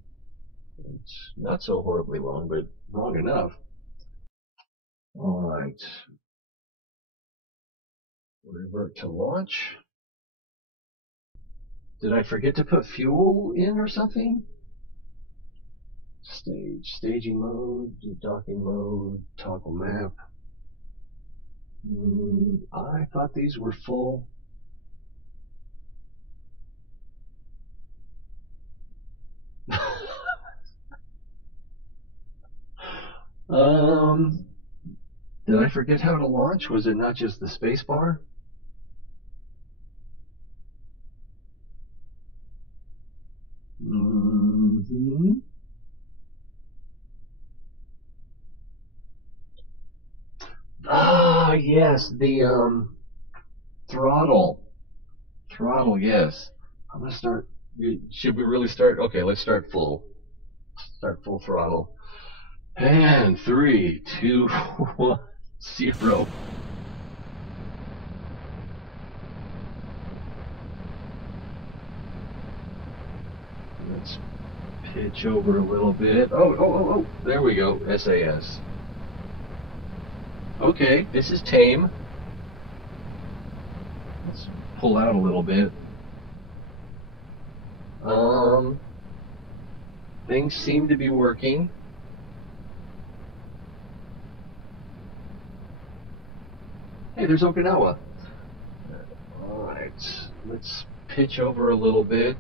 that's not so horribly wrong, but wrong enough. All right. Revert to launch. Did I forget to put fuel in or something? Staging mode, docking mode, toggle map. I thought these were full. Did I forget how to launch? Was it not just the space bar? Ah, yes, the throttle. Throttle, yes. I'm gonna start. Should we really start? Okay, let's start full. Start full throttle. And 3, 2, 1, 0. Let's pitch over a little bit. Oh, there we go. SAS. Okay, this is tame. Let's pull out a little bit. Things seem to be working. Hey, there's Okinawa. Alright, let's pitch over a little bit.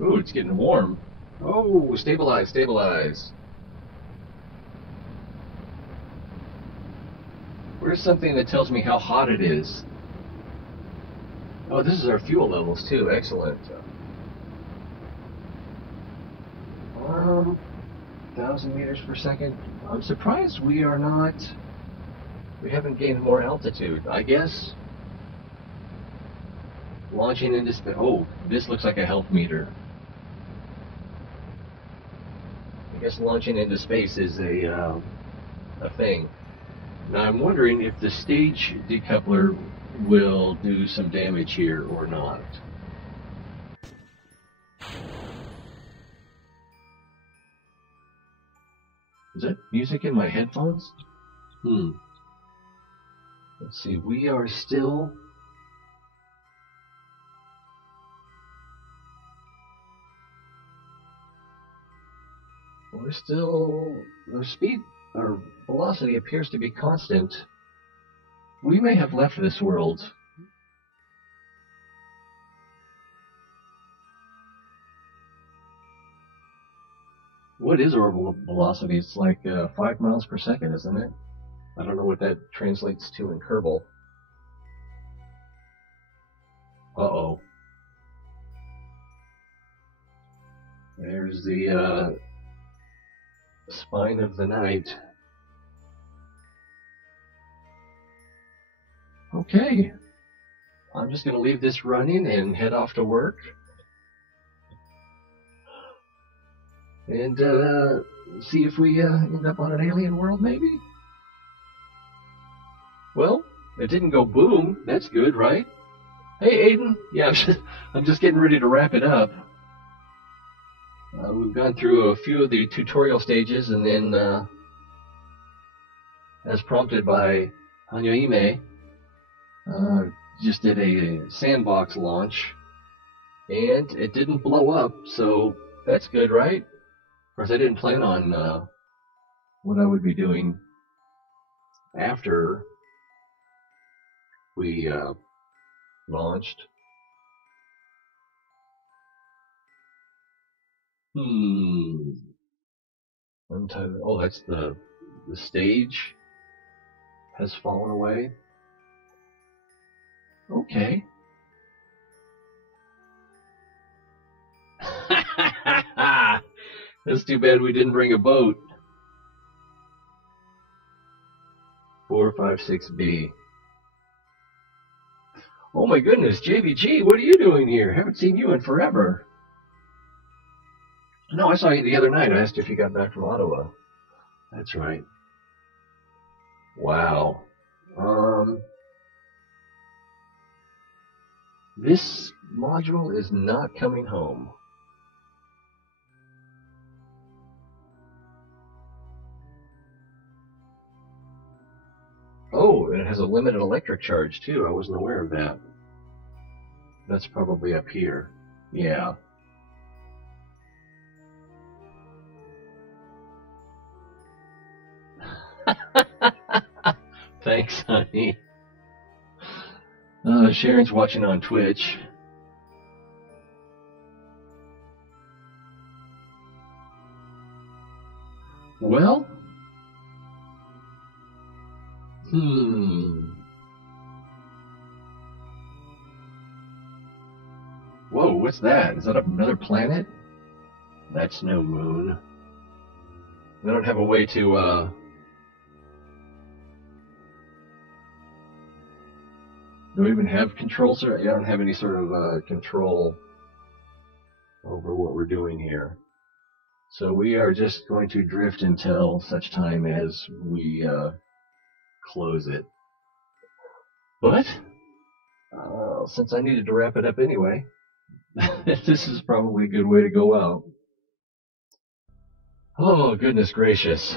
Ooh, it's getting warm. Oh, stabilize, stabilize. Where's something that tells me how hot it is? Oh, this is our fuel levels too. Excellent. 1,000 meters per second. I'm surprised we haven't gained more altitude. I guess launching into space. Oh, this looks like a health meter. I guess launching into space is a thing. Now I'm wondering if the stage decoupler will do some damage here or not. Is that music in my headphones? Let's see, we're still our speed, our velocity appears to be constant. We may have left this world. What is orbital velocity? It's like 5 miles per second, isn't it? I don't know what that translates to in Kerbal. Uh-oh. There's the spine of the night. Okay. I'm just going to leave this running and head off to work. And see if we end up on an alien world, maybe? Well, it didn't go boom. That's good, right? Hey, Aiden. Yeah, I'm just getting ready to wrap it up. We've gone through a few of the tutorial stages, and then, as prompted by Hanyoime, just did a sandbox launch, and it didn't blow up, so that's good, right? Of course, I didn't plan on what I would be doing after we launched. Oh, that's the stage has fallen away. Okay. That's too bad we didn't bring a boat. 456B. Oh my goodness, JVG, what are you doing here? Haven't seen you in forever. No, I saw you the other night. I asked if you got back from Ottawa. That's right. Wow. This module is not coming home. Oh, and it has a limited electric charge too. I wasn't aware of that. That's probably up here. Yeah. Thanks, honey. Sharon's watching on Twitch. Well, Whoa, what's that? Is that another planet? That's no moon. I don't have a way to, do I even have control, sir? I don't have any sort of control over what we're doing here. So we are just going to drift until such time as we close it. But, since I needed to wrap it up anyway, this is probably a good way to go out. Oh, goodness gracious.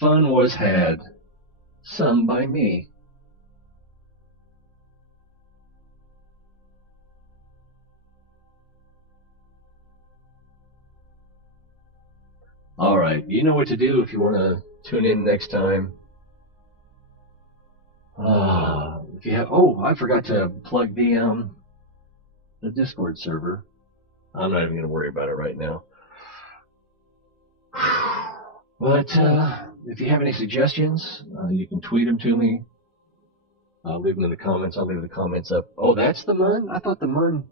Fun was had. Some by me. All right, you know what to do if you want to tune in next time. If you have, I forgot to plug the Discord server. I'm not even going to worry about it right now. But if you have any suggestions, you can tweet them to me. I'll leave them in the comments. I'll leave the comments up. Oh, that's the Mun? I thought the Mun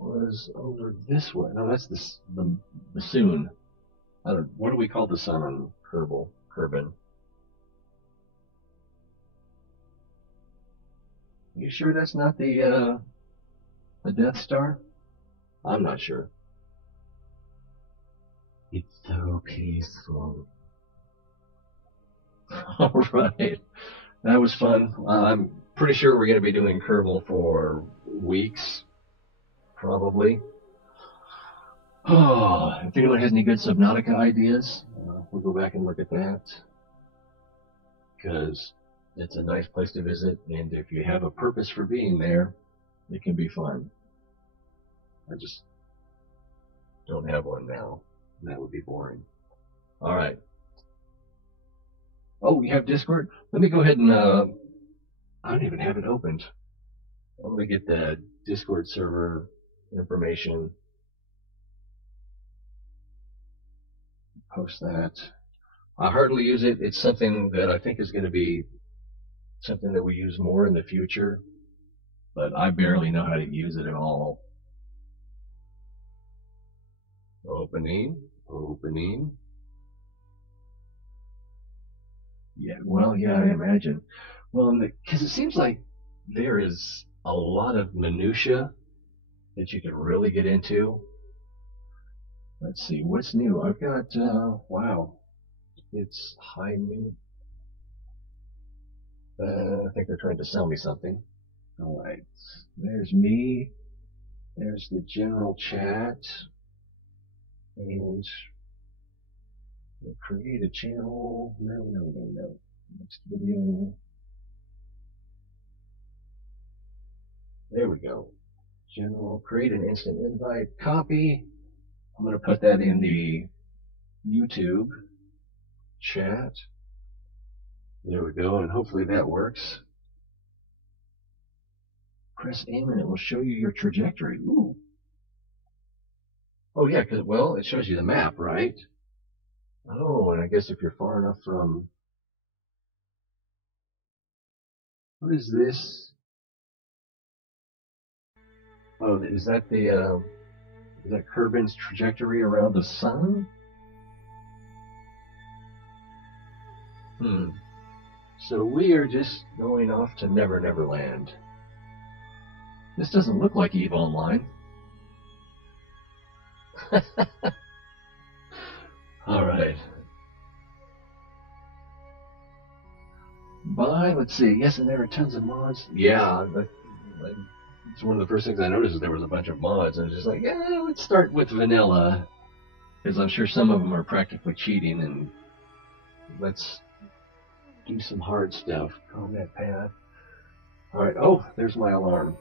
was over this way. No, that's the soon. I don't. What do we call the sun on Kerbal? Kerbin. You sure that's not the Death Star? I'm not sure. It's so peaceful. All right, that was fun. I'm pretty sure we're going to be doing Kerbal for weeks, probably. Oh, if anyone has any good Subnautica ideas, we'll go back and look at that because it's a nice place to visit, and if you have a purpose for being there, it can be fun. I just don't have one now. That would be boring. All right. Oh, we have Discord? Let me go ahead and, I don't even have it opened. I'm going to get the Discord server information, post that. I hardly use it. It's something that I think is going to be something that we use more in the future, but I barely know how to use it at all. Opening. Yeah, well, yeah, I imagine. Well, because it seems like there is a lot of minutia that you can really get into. Let's see, what's new? I've got, wow, it's high noon. I think they're trying to sell me something. All right, there's me. There's the general chat. And we'll create a channel. No. Next video. There we go. General, create an instant invite, copy. I'm going to put that in the YouTube chat. There we go, and hopefully that works. Press aim and it will show you your trajectory. Ooh. Oh yeah, because, well, it shows you the map, right? Oh, and I guess if you're far enough from... What is this? Oh, is that Kerbin's trajectory around the sun? So we are just going off to Never Never Land. This doesn't look like EVE Online. Alright. Bye, let's see. Yes, and there are tons of mods. Yeah, it's one of the first things I noticed is there was a bunch of mods, and I was just like, yeah, let's start with vanilla. Because I'm sure some of them are practically cheating, and let's do some hard stuff. Combat path. Alright, oh, there's my alarm.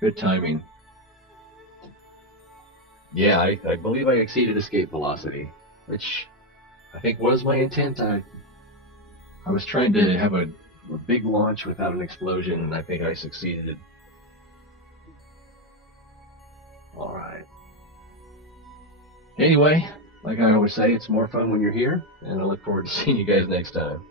Good timing. Yeah, I believe I exceeded escape velocity, which I think was my intent. I was trying to have a big launch without an explosion, and I think I succeeded. Alright. Anyway, like I always say, it's more fun when you're here, and I look forward to seeing you guys next time.